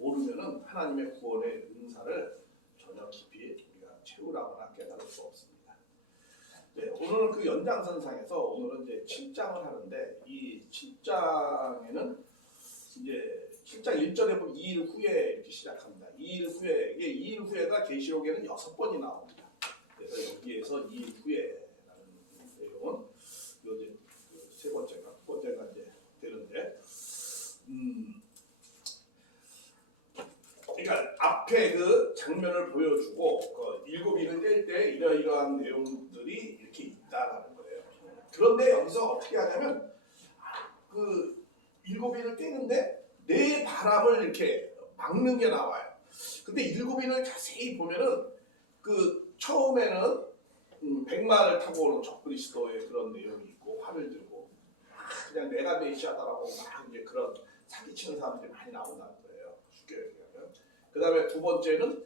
모르면은 하나님의 구원의 은사를 전혀 깊이 우리가 채우라거나 깨달을 수 없습니다. 네, 오늘은 그 연장선상에서 오늘은 이제 7장을 하는데 이 7장에는 이제 7장 1절에 보면 2일 후에 이렇게 시작합니다. 2일 후에 이게 2일 후에가 계시록에는 6번이 나옵니다. 그래서 여기에서 2일 후에라는 내용은 요즘 세 번째가 두 번째가 이제 되는데 그러니까 앞에 그 장면을 보여주고 그 일곱 일을 뗄 때 이러이러한 내용들이 이렇게 있다라는 거예요. 그런데 여기서 어떻게 하냐면 그 일곱 일을 떼는데 네 바람을 이렇게 막는 게 나와요. 근데 일곱 일을 자세히 보면은 그 처음에는 백마를 타고 오는 적그리스도의 그런 내용이 있고 활을 들고 그냥 내가 메시아다라고 막 이제 그런 사기치는 사람들이 많이 나온다는 거예요. 쉽게 얘기하면. 그 다음에 두 번째는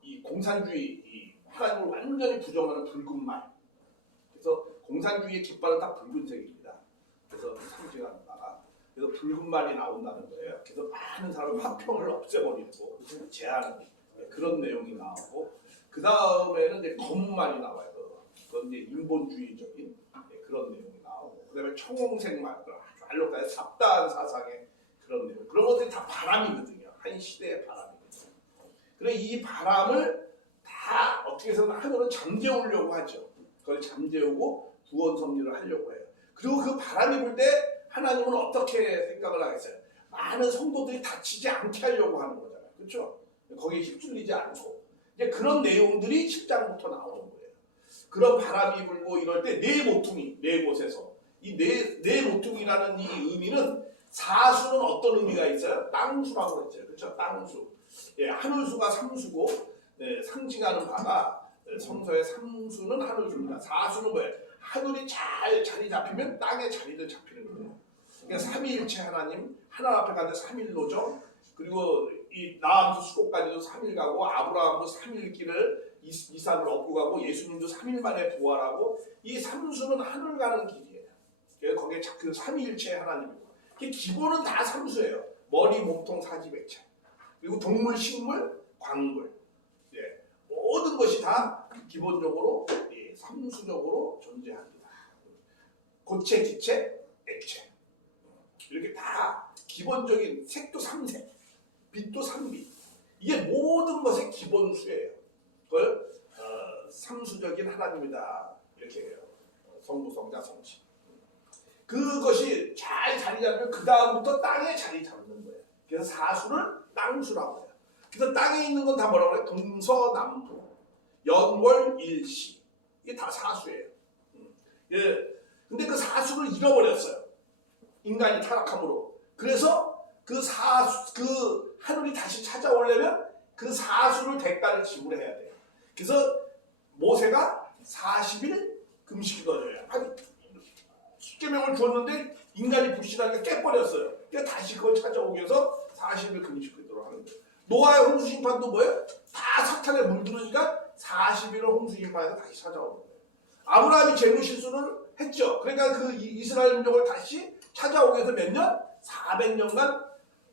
이 공산주의, 이 하나님을 완전히 부정하는 붉은 말. 그래서 공산주의의 깃발은 다 붉은색입니다. 그래서 상징하는 바가. 그래서 붉은 말이 나온다는 거예요. 그래서 많은 사람을 화평을 없애버리고 제한하는 그런 내용이 나오고 그 다음에는 이제 검은 말이 나와요. 그건 이제 인본주의적인 그런 내용이 나오고 그 다음에 청홍색 말, 아주 알록달록 잡다한 사상의 그런 내용. 그런 것들이 다 바람이거든요. 한 시대의 바람이거든요. 그래 이 바람을 다 어떻게 해서는 하늘은 잠재우려고 하죠. 그걸 잠재우고 구원 섭리를 하려고 해요. 그리고 그 바람이 불 때 하나님은 어떻게 생각을 하겠어요? 많은 성도들이 다치지 않게 하려고 하는 거잖아요. 그렇죠? 거기에 휩쓸리지 않고 이제 그런 내용들이 10장부터 나오는 거예요. 그런 바람이 불고 이럴 때 네 모퉁이, 네 곳에서 이 네 모퉁이라는 이 의미는 사수는 어떤 의미가 있어요? 땅수라고 했죠. 그렇죠? 땅수. 예, 하늘수가 삼수고 상징하는 바가 성서의 삼수는 하늘수입니다. 사수는 뭐예요? 하늘이 잘 자리 잡히면 땅에 자리를 잡히는 거예요. 그러니까 삼위일체 하나님, 하나 앞에 가는데 삼일로죠. 그리고 이 나암수 수고까지도 3일 가고 아브라함도 3일 길을 이삭을 얻고 가고 예수님도 3일 만에 부활하고 이 삼수는 하늘 가는 길이에요. 그래서 거기에 그 삼위일체 하나님이고 기본은 다 삼수예요. 머리, 몸통, 사지, 백체. 그리고 동물, 식물, 광물. 예, 모든 것이 다 기본적으로 삼수적으로 존재합니다. 고체, 기체, 액체. 이렇게 다 기본적인 색도 3색, 빛도 3빛. 이게 모든 것의 기본수예요. 그걸 삼수적인 하나님이다. 이렇게 해요. 성부, 성자, 성신. 그것이 잘 자리 잡으면 그 다음부터 땅에 자리 잡는 거예요. 그래서 사수를 땅수라고 해요. 그래서 땅에 있는 건 다 뭐라고 해요? 동서남북, 연월, 일시. 이게 다 사수예요. 예. 근데 그 사수를 잃어버렸어요. 인간이 타락함으로. 그래서 그 하늘이 다시 찾아오려면 그 사수를 대가를 지불해야 돼요. 그래서 모세가 40일 금식기도해요. 한 십계명을 주었는데 인간이 불신하니까 깨버렸어요. 그러니까 다시 그걸 찾아오기 위해서 40일 금식기도를 하는 거예요. 노아의 홍수 심판도 뭐예요? 다 사탄에 물들으니까 40일을 홍수 심판에서 다시 찾아오는 거예요. 아브라함이 재물 실수를 했죠. 그러니까 그 이스라엘 민족을 다시 찾아오기 위해서 몇 년? 400년간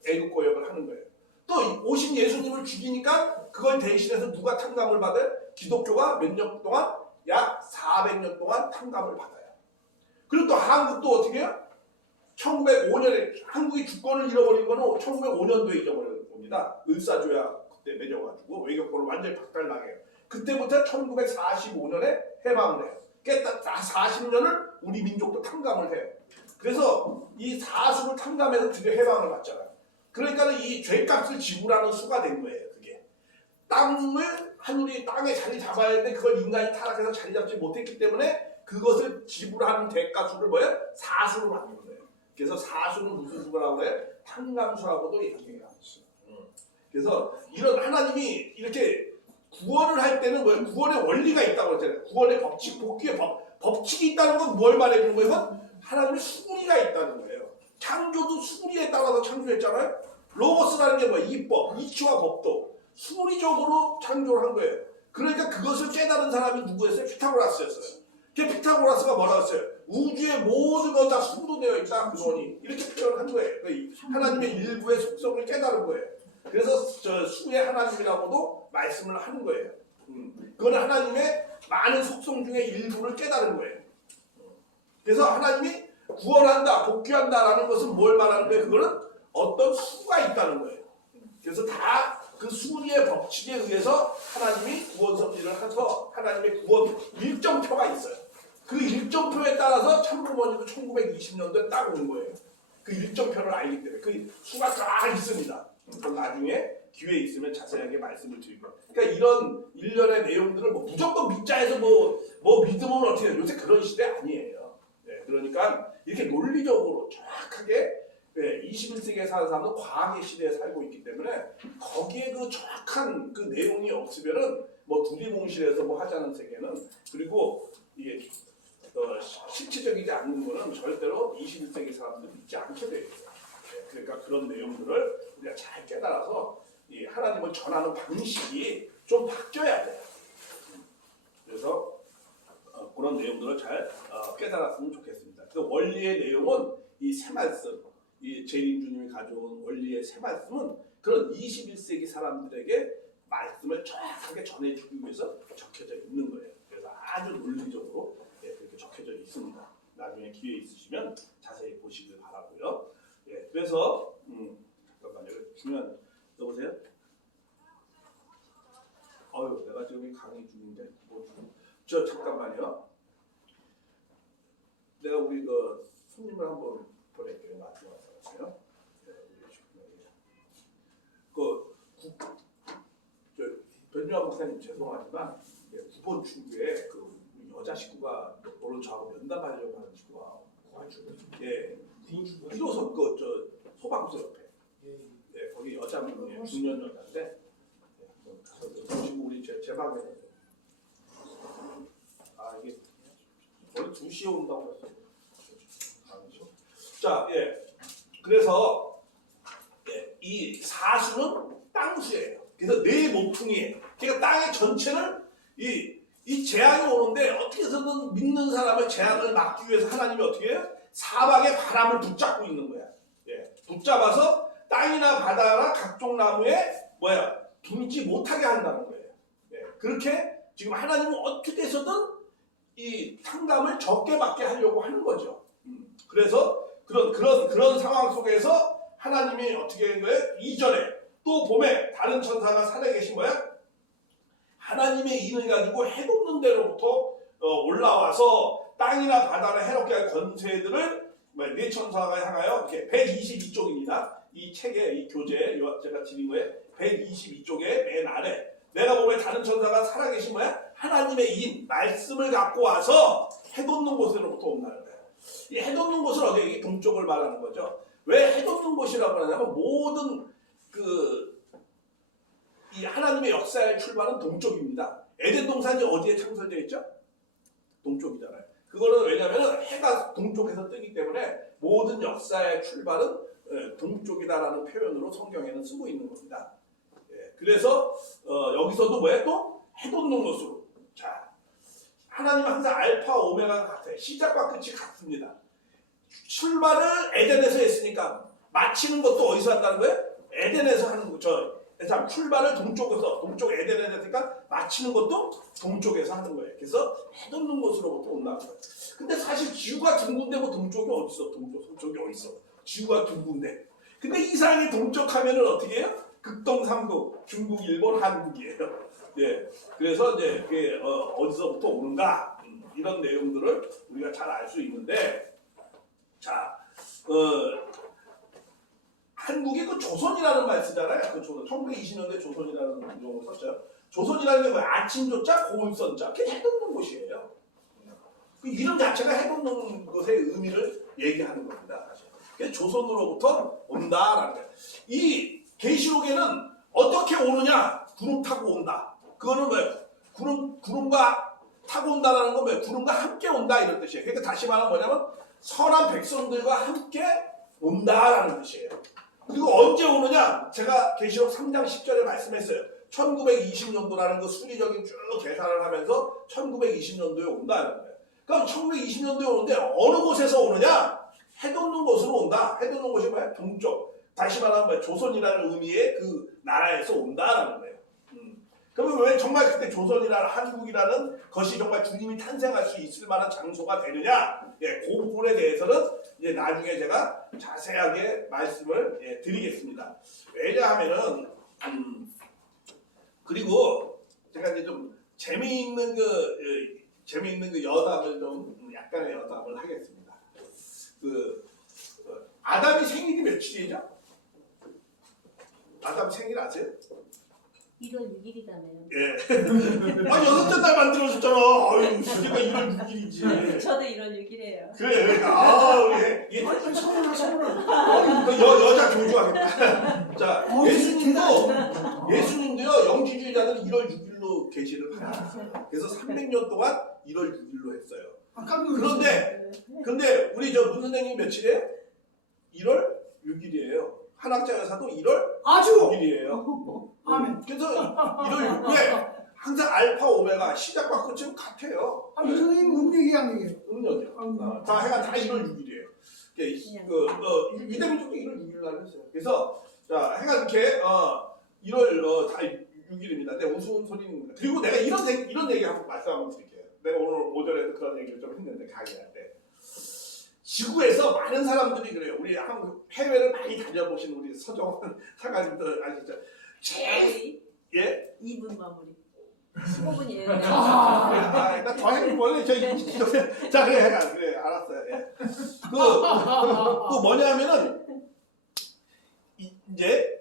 애국 고역을 하는 거예요. 또 오신 예수님을 죽이니까 그걸 대신해서 누가 탕감을 받아요? 기독교가 몇 년 동안? 약 400년 동안 탕감을 받아요. 그리고 또 한국도 어떻게 해요? 1905년에 한국이 주권을 잃어버린 거는 1905년도에 잊어버린 겁니다. 을사조약 그때 맺어가지고 외교권을 완전히 박탈당해요. 그때부터 1945년에 해방을 해요. 그러니까 딱 40년을 우리 민족도 탕감을 해요. 그래서 이 사수를 탕감해서 드디어 해방을 받잖아요. 그러니까 이 죄값을 지불하는 수가 된 거예요. 그게 땅을 하늘이 땅에 자리 잡아야 하는데 그걸 인간이 타락해서 자리 잡지 못했기 때문에 그것을 지불하는 대가수를 뭐예요? 사수로 만든 거예요. 그래서 사수는 무슨 수라고 해요? 탕감수라고도 얘기해요. 그래서 이런 하나님이 이렇게 구원을 할 때는 뭐예요? 구원의 원리가 있다고 했잖아요. 구원의 법칙, 복귀의 법칙이 있다는 건 뭘 말해주는 거예요? 하나님의 수리가 있다는 거예요. 창조도 수리에 따라서 창조했잖아요. 로고스라는 게 뭐예요? 이법, 이치와 법도 수리적으로 창조를 한 거예요. 그러니까 그것을 깨달은 사람이 누구였어요? 피타고라스였어요. 그 피타고라스가 뭐라고 했어요? 우주의 모든 것 다 수로 되어 있다 그러니 이렇게 표현을 한 거예요. 하나님의 일부의 속성을 깨달은 거예요. 그래서 저 수의 하나님이라고도 말씀을 하는 거예요. 그건 하나님의 많은 속성 중에 일부를 깨달은 거예요. 그래서 하나님이 구원한다, 복귀한다라는 것은 뭘 말하는 거예요? 그거는 어떤 수가 있다는 거예요. 그래서 다 그 수리의 법칙에 의해서 하나님이 구원 섭리를 해서 하나님의 구원 일정표가 있어요. 그 일정표에 따라서 참부모님도 1920년도에 딱 온 거예요. 그 일정표를 알기 때문에 그 수가 다 있습니다. 그건 나중에 기회 있으면 자세하게 말씀을 드리고. 그러니까 이런 일련의 내용들을 뭐 무조건 믿자 해서 뭐 믿으면 어떻게 해요? 요새 그런 시대 아니에요. 네, 그러니까 이렇게 논리적으로 정확하게 21세기에 사는 사람은 과학의 시대에 살고 있기 때문에 거기에 그 정확한 그 내용이 없으면은 뭐 두리뭉실해서 뭐 하자는 세계는 그리고 이게 실체적이지 않는 거는 절대로 21세기 사람들이 믿지 않게 돼요. 그러니까 그런 내용들을 우리가 잘 깨달아서 이 하나님을 전하는 방식이 좀 바뀌어야 돼요. 그래서 그런 내용들을 잘 깨달았으면 좋겠습니다. 그 원리의 내용은 이 새 말씀, 이 재림주님이 가져온 원리의 새 말씀은 그런 21세기 사람들에게 말씀을 정확하게 전해주기 위해서 적혀져 있는 거예요. 그래서 아주 논리적으로 그렇게 적혀져 있습니다. 나중에 기회 있으시면 자세히 보시길 바라고요. 예, 그래서 잠깐만요. 중요한 여보세요? 내가 지금 강의 중인데 저 잠깐만요. 내가 우리 그 손님을 한번 보낼게요. 나중에 와서 변주환 목사님 죄송하지만 9번 출구에 그 여자 식구가 오늘 저하고 면담하려고 하는 식구가 예, 1호선 그 소방서 옆에 거기 여자분이에요. 중년 여자인데 지금 우리 제 방에 이게 원래 2시에 온다고 했어요. 자, 그래서 이 사수는 땅수예요. 그래서 네 모퉁이에요. 그러니까 땅의 전체를 이 재앙이 오는데 어떻게 해서든 믿는 사람의 재앙을 막기 위해서 하나님이 어떻게 해요? 사방에 바람을 붙잡고 있는 거야. 붙잡아서 땅이나 바다나 각종 나무에 들지 못하게 한다는 거예요. 그렇게 지금 하나님은 어떻게 해서든 이 탕감을 적게 받게 하려고 하는 거죠. 그래서 그런 상황 속에서 하나님이 어떻게 한 거예요? 이전에 또 봄에 다른 천사가 산에 계신 거야? 하나님의 인을 가지고 해돋는 데로부터 올라와서 땅이나 바다를 해롭게 할 권세들을 네 천사가 향하여 이렇게 122쪽입니다. 이 책의 이 교재 제가 드린 거에 122쪽의 맨 아래 내가 보면 다른 천사가 살아계신 거야? 하나님의 인, 말씀을 갖고 와서 해돋는 곳으로부터 온다는 거예요. 이 해돋는 곳은 어디? 동쪽을 말하는 거죠. 왜 해돋는 곳이라고 하냐면 모든 이 하나님의 역사의 출발은 동쪽입니다. 에덴 동산이 어디에 창설되어 있죠? 동쪽이잖아요. 그거는 왜냐하면 해가 동쪽에서 뜨기 때문에 모든 역사의 출발은 동쪽이다라는 표현으로 성경에는 쓰고 있는 겁니다. 그래서 여기서도 또 해돋는 곳으로. 자, 하나님은 항상 알파 오메가가 같아요. 시작과 끝이 같습니다. 출발을 에덴에서 했으니까 마치는 것도 어디서 한다는 거예요? 에덴에서 하는 거죠. 그래서 출발을 동쪽 에덴에서 했으니까 마치는 것도 동쪽에서 하는 거예요. 그래서 해돋는 곳으로부터 온다는 거예요. 근데 사실 지구가 둥근데 뭐 동쪽이 어디 있어? 서쪽이 어디 있어? 지구가 둥근데. 근데 이상하게 동쪽하면은 어떻게 해요? 극동 3국, 중국, 일본, 한국이에요. 그래서 이제 그게 어디서부터 오는가 이런 내용들을 우리가 잘 알 수 있는데, 자, 한국이 그 조선이라는 말 쓰잖아요. 그 조선, 1920년대 조선이라는 용어를 썼죠. 조선이라는 게 뭐야? 아침조자, 고운선자, 그게 해돋는 곳이에요. 그 이름 자체가 해돋는 것의 의미를 얘기하는 겁니다. 그게 조선으로부터 온다라는 거예요. 이 계시록에는 어떻게 오느냐? 구름 타고 온다. 그거는 뭐예요? 구름과 타고 온다라는 건 뭐예요? 구름과 함께 온다 이런 뜻이에요. 그러니까 다시 말하면 뭐냐면 선한 백성들과 함께 온다라는 뜻이에요. 그리고 언제 오느냐? 제가 계시록 3장 10절에 말씀했어요. 1920년도라는 그 수리적인 쭉 계산을 하면서 1920년도에 온다는 거예요. 그럼 1920년도에 오는데 어느 곳에서 오느냐? 해돋는 곳으로 온다. 해돋는 곳이 뭐야? 동쪽. 다시 말하면 뭐야? 조선이라는 의미의 그 나라에서 온다라는 거예요. 그러면 왜 정말 그때 조선이라는 한국이라는 것이 정말 주님이 탄생할 수 있을 만한 장소가 되느냐? 예, 그 부분에 대해서는 이제 나중에 제가 자세하게 말씀을 드리겠습니다. 왜냐하면은 그리고 제가 이제 좀 재미있는 그 여담을 좀 약간의 여담을 하겠습니다. 아담이 생일이 며칠이죠? 아담 생일 아세요? 1월 6일이라며요. 예. 아니 6째 날 만들어줬잖아. 아유, 주제가 1월 6일이지. 저도 1월 6일이에요. 그래, 그러니까 얘 여자 교주하겠다. 자, 예수님도요 영지주의자들은 1월 6일로 계시를 받았어요. 그래서 300년 동안 1월 6일로 했어요. 그런데 우리 문 선생님 며칠이에요? 1월 6일이에요. 한학자 여사도 1월 아주 6일이에요. 아멘. 그래서 1월 6일 항상 알파 오메가 시작과 끝은 같아요. 아, 이 선생님 음력이 아니에요. 음력이요. 다 해가 다 1월 6일이에요. 유대민족도 1월 6일 날 했어요. 그래서 자 해가 이렇게 1월 다 6일입니다. 근데 우스운 소리입니다. 그리고 내가 이런 얘기 한번 말씀 한번 드릴게요. 내가 오늘 오전에도 그런 얘기를 좀 했는데 강의할 때 지구에서 많은 사람들이 그래요. 우리 한국 해외를 많이 다녀보신 우리 서정원 사가님들 아시죠? 제일 예? 2분 마무리. 15분이에요. 나더 해볼 원래 자 그래 알았어요. 예. 그 뭐냐면은 이제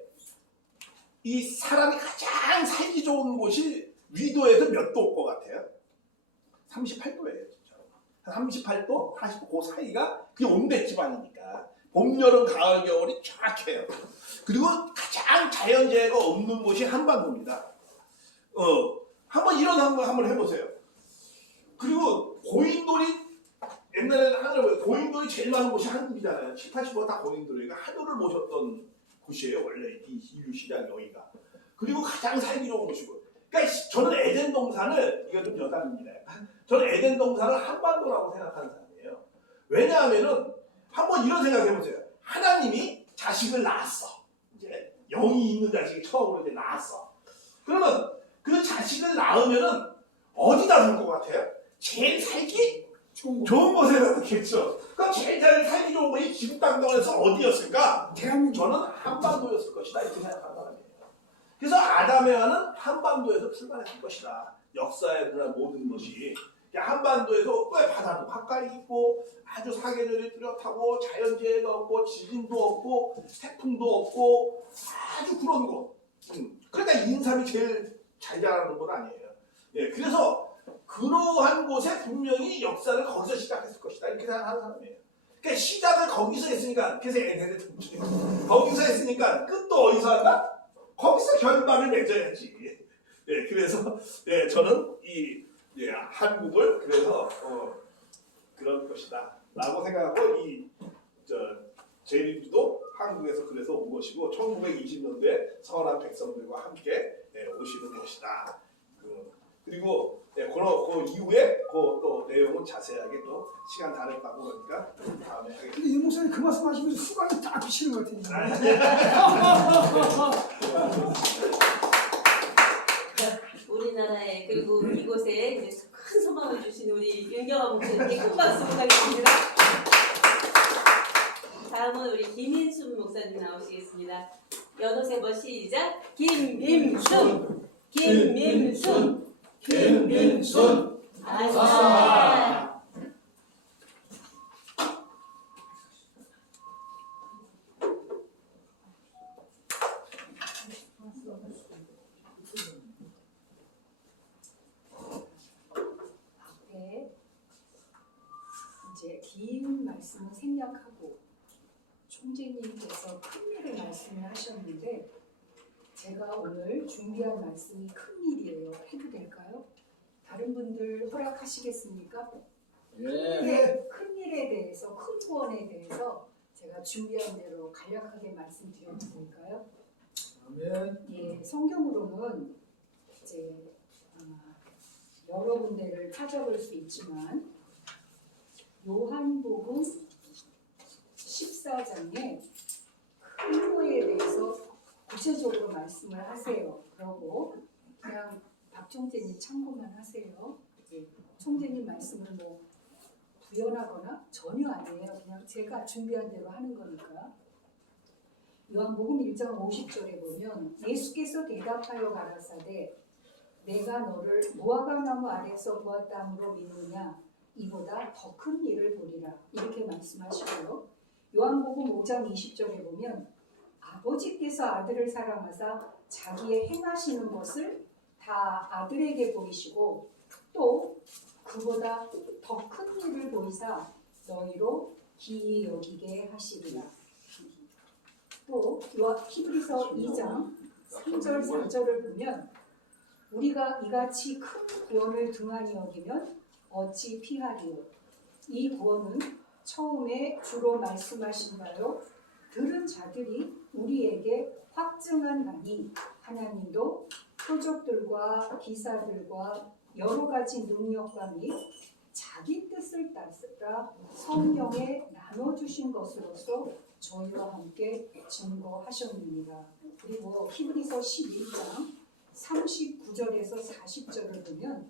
이 사람이 가장 살기 좋은 곳이 위도에서 몇 도 올 것 같아요? 38도예요. 진짜. 38도, 40도 그 사이가 그게 온대 지방이니까 봄, 여름, 가을, 겨울이 정확해요. 그리고 가장 자연재해가 없는 곳이 한반도입니다. 한번 이런 한번 해보세요. 그리고 고인돌이 옛날에는 하늘을 고인돌이 제일 많은 곳이 한국이잖아요. 70, 80% 다 고인돌이니까 하늘을 모셨던 곳이에요. 원래 이 인류 시장 여기가. 그리고 가장 살기 좋은 곳이고. 그러니까 저는 에덴 동산을 이거 좀 여담입니다. 저는 에덴 동산을 한반도라고 생각하는 사람이에요. 왜냐하면은 한번 이런 생각해보세요. 하나님이 자식을 낳았어. 이제 영이 있는 자식이 처음으로 이제 낳았어. 그러면 그 자식을 낳으면은 어디다 둘 것 같아요? 제일 살기 좋은 곳에 낳겠죠. 그럼 제일 잘 살기 좋은 곳이 지구 땅덩어리에서 어디였을까? 대한민국. 저는 한반도였을 것이다 이렇게 생각하는 사람이에요. 그래서 아담의 화는 한반도에서 출발했을 것이다. 역사의 그런 모든 것이 한반도에서 왜 바다도 가까이 있고 아주 사계절이 뚜렷하고 자연재해가 없고 지진도 없고 태풍도 없고 아주 그런 곳. 그러니까 인삼이 제일 잘 자라는 곳 아니에요. 예, 그래서 그러한 곳에 분명히 역사를 거기서 시작했을 것이다 이렇게 생각하는 사람이에요. 그러니까 시작을 거기서 했으니까 그래서 에덴의 동지 거기서 했으니까 끝도 어디서 한다? 거기서 결말을 맺어야지. 예, 그래서 예, 저는 이 한국을 그래서 그런 것이다 라고 생각하고 제림도 한국에서 그래서 온 것이고 1920년도에 선한 백성들과 함께 오시는 것이다. 그리고 그 이후에 또 내용은 자세하게 또 시간 다 됐다고 그러니까 다음에 하겠습니다. 근데 이 목사님 그 말씀 하시면서 수강이 딱 비치는 것 같아요. 우리나라에 그리고 이곳에 이제 큰 소망을 주신 우리 윤경아 목사님께 큰 박수 부탁드립니다. 다음은 우리 김인순 목사님 나오시겠습니다. 연호 세 번 시작. 김인순, 김인순, 김인순. 아싸. 네. 이제 긴 말씀을 생략하고 총재님께서 큰일의 말씀을 하셨는데 제가 오늘 준비한 말씀이 큰일이에요. 해도 될까요? 다른 분들 허락하시겠습니까? 예. 큰일에 대해서 큰 구원에 대해서 제가 준비한 대로 간략하게 말씀드려도 될까요? 아멘. 예, 성경으로는 이제 여러 군데를 찾아볼 수 있지만 요한복음 14장에 큰 거에 대해서 구체적으로 말씀을 하세요. 그러고 그냥 박 총재님 참고만 하세요. 총재님 말씀을 뭐 부연하거나 전혀 아니에요. 그냥 제가 준비한 대로 하는 거니까. 요한복음 1장 50절에 보면 예수께서 대답하여 가라사대 내가 너를 무화과나무 아래서 보았다 함으로 믿느냐 이보다 더 큰 일을 보리라 이렇게 말씀하시고요. 요한복음 5장 20절에 보면 아버지께서 아들을 사랑하사 자기의 행하시는 것을 다 아들에게 보이시고 또 그보다 더 큰 일을 보이사 너희로 기이 여기게 하시리라. 또 히브리서 2장 3절 4절을 보면 우리가 이같이 큰 구원을 등한히 여기면 어찌 피하리요. 이 구원은 처음에 주로 말씀하신 바요 들은 자들이 우리에게 확증한 바니 하나님도 표적들과 기사들과 여러 가지 능력과 및 자기 뜻을 따라 성령에 나눠주신 것으로서 저희와 함께 증거하셨느니라. 그리고 히브리서 11장 39절에서 40절을 보면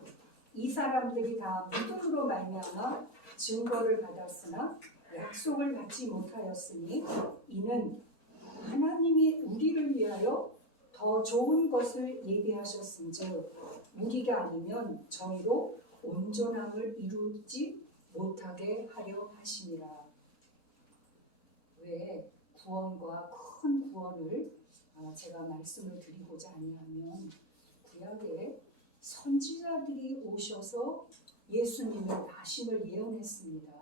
이 사람들이 다 믿음으로 말미암아 증거를 받았으나 약속을 받지 못하였으니 이는 하나님이 우리를 위하여 더 좋은 것을 예비하셨은즉 우리가 아니면 저희로 온전함을 이루지 못하게 하려 하심이라. 왜 구원과 큰 구원을 제가 말씀을 드리고자 하냐면 구약에 선지자들이 오셔서 예수님의 나심을 예언했습니다.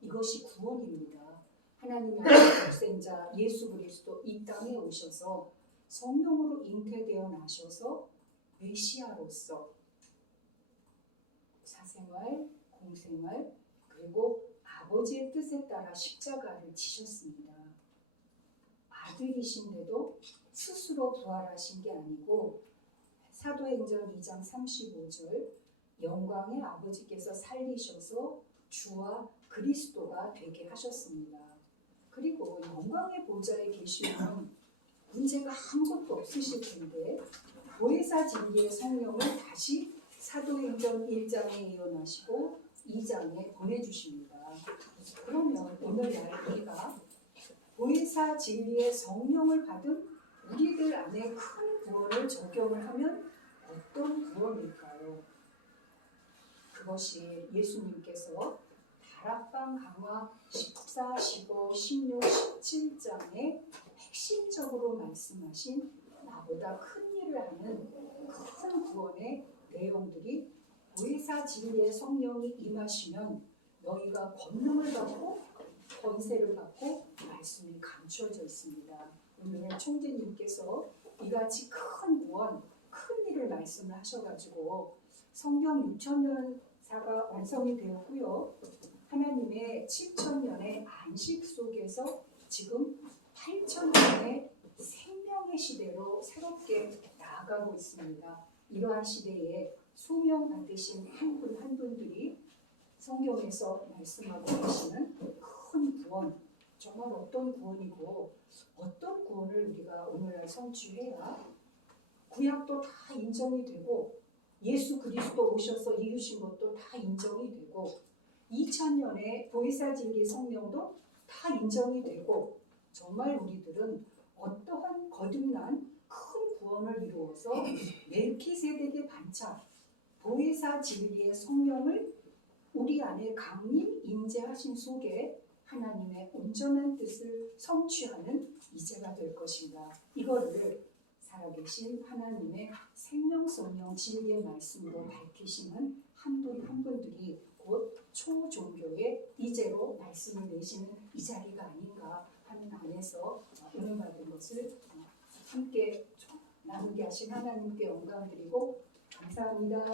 이것이 구원입니다. 하나님의 독생자 예수 그리스도 이 땅에 오셔서 성령으로 잉태되어 나셔서 메시아로서 사생활, 공생활 그리고 아버지의 뜻에 따라 십자가를 지셨습니다. 아들이신데도 스스로 부활하신 게 아니고 사도행전 2장 35절 영광의 아버지께서 살리셔서 주와 그리스도가 되게 하셨습니다. 그리고 영광의 보좌에 계시면 문제가 아무것도 없으실 텐데 보혜사 진리의 성령을 다시 사도행전 1장에 예언하시고 2장에 보내주십니다. 그러면 오늘날 우리가 보혜사 진리의 성령을 받은 우리들 안에 큰 구원을 적용을 하면 어떤 구원일까요? 그것이 예수님께서 다락방 강화 14, 15, 16, 17장에 핵심적으로 말씀하신 나보다 큰 일을 하는 큰 구원의 내용들이 보혜사 진리의 성령이 임하시면 너희가 권능을 받고 권세를 받고 말씀이 감추어져 있습니다. 오늘 총재님께서 이같이 큰 구원, 큰 일을 말씀을 하셔가지고 성경 6,000년사가 완성이 되었고요. 하나님의 7,000년의 안식 속에서 지금 8,000년의 생명의 시대로 새롭게 나아가고 있습니다. 이러한 시대에 소명 받으신 한 분 한 분들이 성경에서 말씀하고 계시는 큰 구원, 정말 어떤 구원이고 어떤 구원을 우리가 오늘날 성취해야 구약도 다 인정이 되고 예수 그리스도 오셔서 이루신 것도 다 인정이 되고 2000년의 보혜사 진리 성령도 다 인정이 되고 정말 우리들은 어떠한 거듭난 큰 구원을 이루어서 멜키세덱의 반차 보혜사 진리의 성령을 우리 안에 강림 임재하신 속에 하나님의 온전한 뜻을 성취하는 이제가 될 것인가. 이거를 살아계신 하나님의 생명성령 진리의 말씀으로 밝히시는 한 분 한 분들이 곧 초종교의 이제로 말씀을 내시는 이 자리가 아닌가 하는 안에서 은혜 받은 것을 함께 나누게 하신 하나님께 영광 드리고 감사합니다.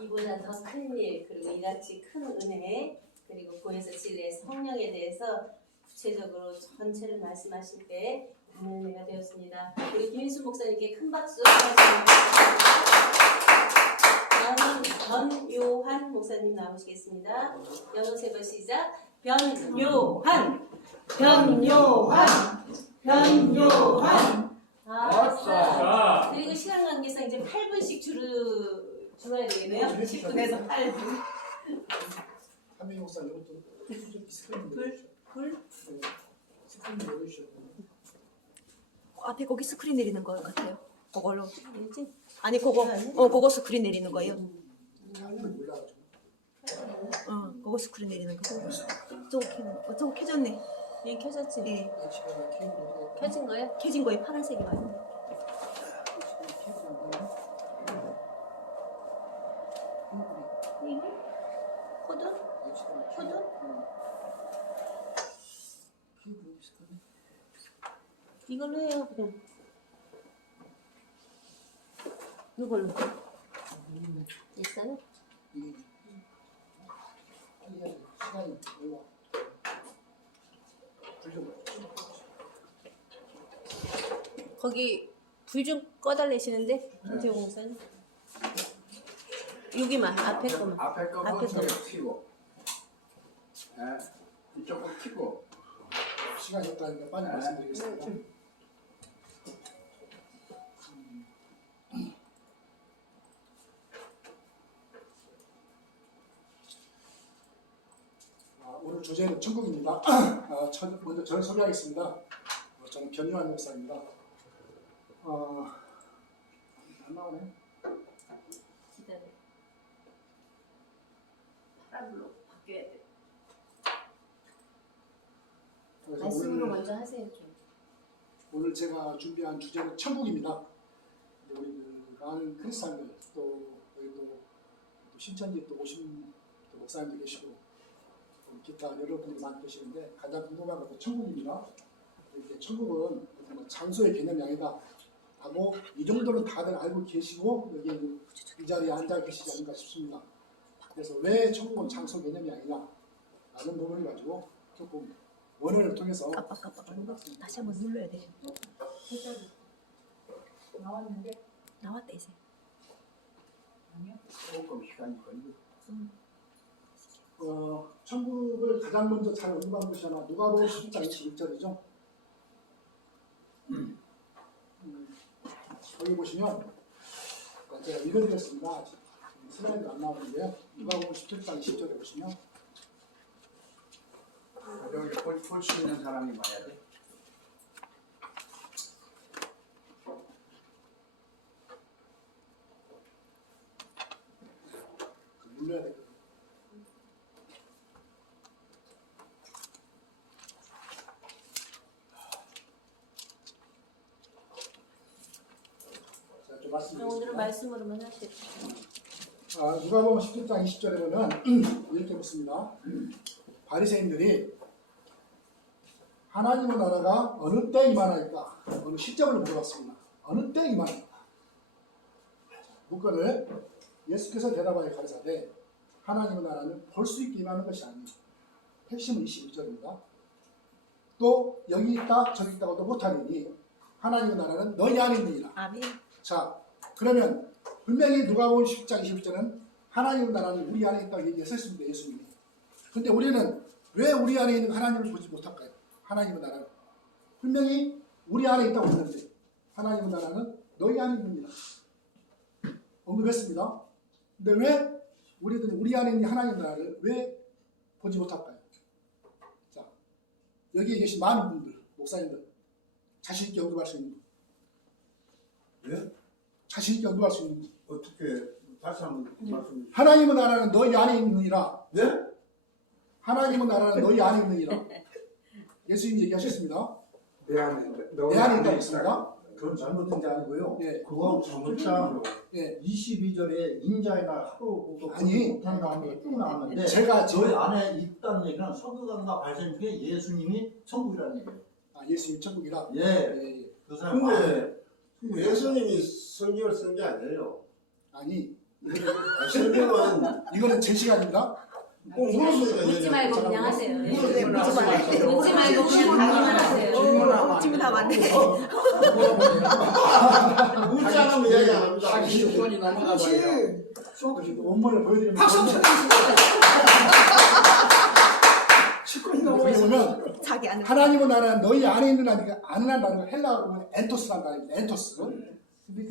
이보다 더 큰 일, 그리고 이같이 큰 은혜, 그리고 보혜사 진리의 성령에 대해서 구체적으로 전체를 말씀하실 때 은혜가 되었습니다. 우리 김인수 목사님께 큰 박수 부탁드립니다. 다음은 변요한 목사님 나오시겠습니다. 영어 세 번 시작. 변요한, 변요한, 변요한. 아, 그리고 시간 관계상 이제 8분씩 줄어야 되겠네요. 10분에서 8분. 한명희 목사님 이것도 스크린 불. 스크린 내려주셔야 돼요. 앞에 거기 스크린 내리는 거 같아요. 그걸로. 알지? 아니 그거 스크린 내리는 거예요. 잘은 몰라가지고. 그거 스크린 내리는 거. 저거 켜졌네. 얘 켜졌지? 예. 지금 케이블 켜진 거예요? 켜진 거에 파란색이 많아요. 코드? 코드? 이걸로 해요 그냥. 이걸로. 일단은 시간이 얼마? 거기 불 좀 꺼달래시는데 김태호 목사님. 여기만 앞에 거만. 앞에 거만 앞에 거. 켜고, 이쪽 거 켜고. 시간이 없다니까 빨리 말씀드리겠습니다. 오늘 주제는 천국입니다. 먼저 저를 소개하겠습니다. 저는 변요한 목사입니다. 안 나오네. 기다려. 파란불로 바뀌어야 돼. 그래서 말씀으로 먼저 하세요 좀. 오늘 제가 준비한 주제는 천국입니다. 우리 많은 크리스찬들 또 여기 또 신천지 또 오신 또 목사님도 계시고 또 기타 여러분들이 많이 계시는데 가장 궁금한 것도 천국입니다. 이렇게 천국은 장소의 개념이 아니다. 뭐 이 정도는 다들 알고 계시고 여기 이 자리에 앉아 계시지 않을까 싶습니다. 그래서 왜 천국은 장소 개념이 아니냐 라는 부분을 가지고 조금 원어를 통해서 깜빡. 다시 한번 눌러야 돼. 나왔는데 나왔다 이제. 아니요. 조금 시간이 걸리고. 천국을 가장 먼저 잘 언급한 것이 하나 누가복음 10장 21절이죠. 여기 보시면 제가 읽어드렸습니다. 슬라이드 안 나오는데요. 누가복음 17장 20절에 보시면 여기 볼 수 있는 사람이 봐야 돼. 눌러야 되거든요. 자, 좀 말씀드리겠습니다. 오늘은 말씀으로만 하세요. 누가복음 17장 20절에 보면 이렇게 묻습니다. 바리새인들이 하나님의 나라가 어느 때 임하나이까? 어느 시점을 물어봤습니다. 어느 때 임하나이까? 묻거늘 예수께서 대답하여 가르치되 하나님의 나라는 볼 수 있게 임하는 것이 아니니 핵심은 21절입니다. 또 여기 있다 저기 있다고도 못하리니 하나님의 나라는 너희 안에 있느니라. 아멘. 자, 그러면 분명히 누가복음 10장 21절은 하나님의 나라는 우리 안에 있다고 얘기했었습니다. 예수님이. 근데 우리는 왜 우리 안에 있는 하나님을 보지 못할까요? 하나님의 나라는 분명히 우리 안에 있다고 했는데 하나님의 나라는 너희 안에 있느니라 언급했습니다. 근데 왜 우리들은 우리 안에 있는 하나님의 나라를 왜 보지 못할까요? 자, 여기에 계신 많은 분들, 목사님들 자신 있게 언급할 수 있는 분. 예? 자신 있게 언급할 수 있는 분. 어떻게 다시 한번 말씀. 하나님의 나라는 너희 안에 있느니라. 네? 하나님의 나라는 너희 안에 있느니라. 예수님이 얘기하셨습니다. 내 안에 내 안에 있다고 했습니다. 그건 잘못된 게 아니고요. 예. 그거 잘못장 예. 22절에 인자이나 하루도 아니. 못한다는 게 쭉 나왔는데 제가 저희 지금 안에 있다는 얘기는 서기관과 발생 중에 예수님이 천국이라는 얘기예요. 예수님 천국이라. 예. 예. 그 사람 근데 예수님이 성경을 쓴 게 아니에요. 아니 성경은 이거는 제 시간입니다. 꼭 물어보니까 묻지 말고 그냥 하세요. 물어보지 묻지 말고 그냥 가기만 하세요. 질문하면 안 돼. 묻지 않으면 이야기 안 합니다. 자기 주권이 넘어가 버려요. 원문을 보여드리면 박수 주권이 여기 넘어가 보면 자기 아는 하나님의 나라는 너희 안에 있는 아니가 아는 한다는 거 헬라어로 보면 엔토스란 말입니다. 엔토스. 근데 그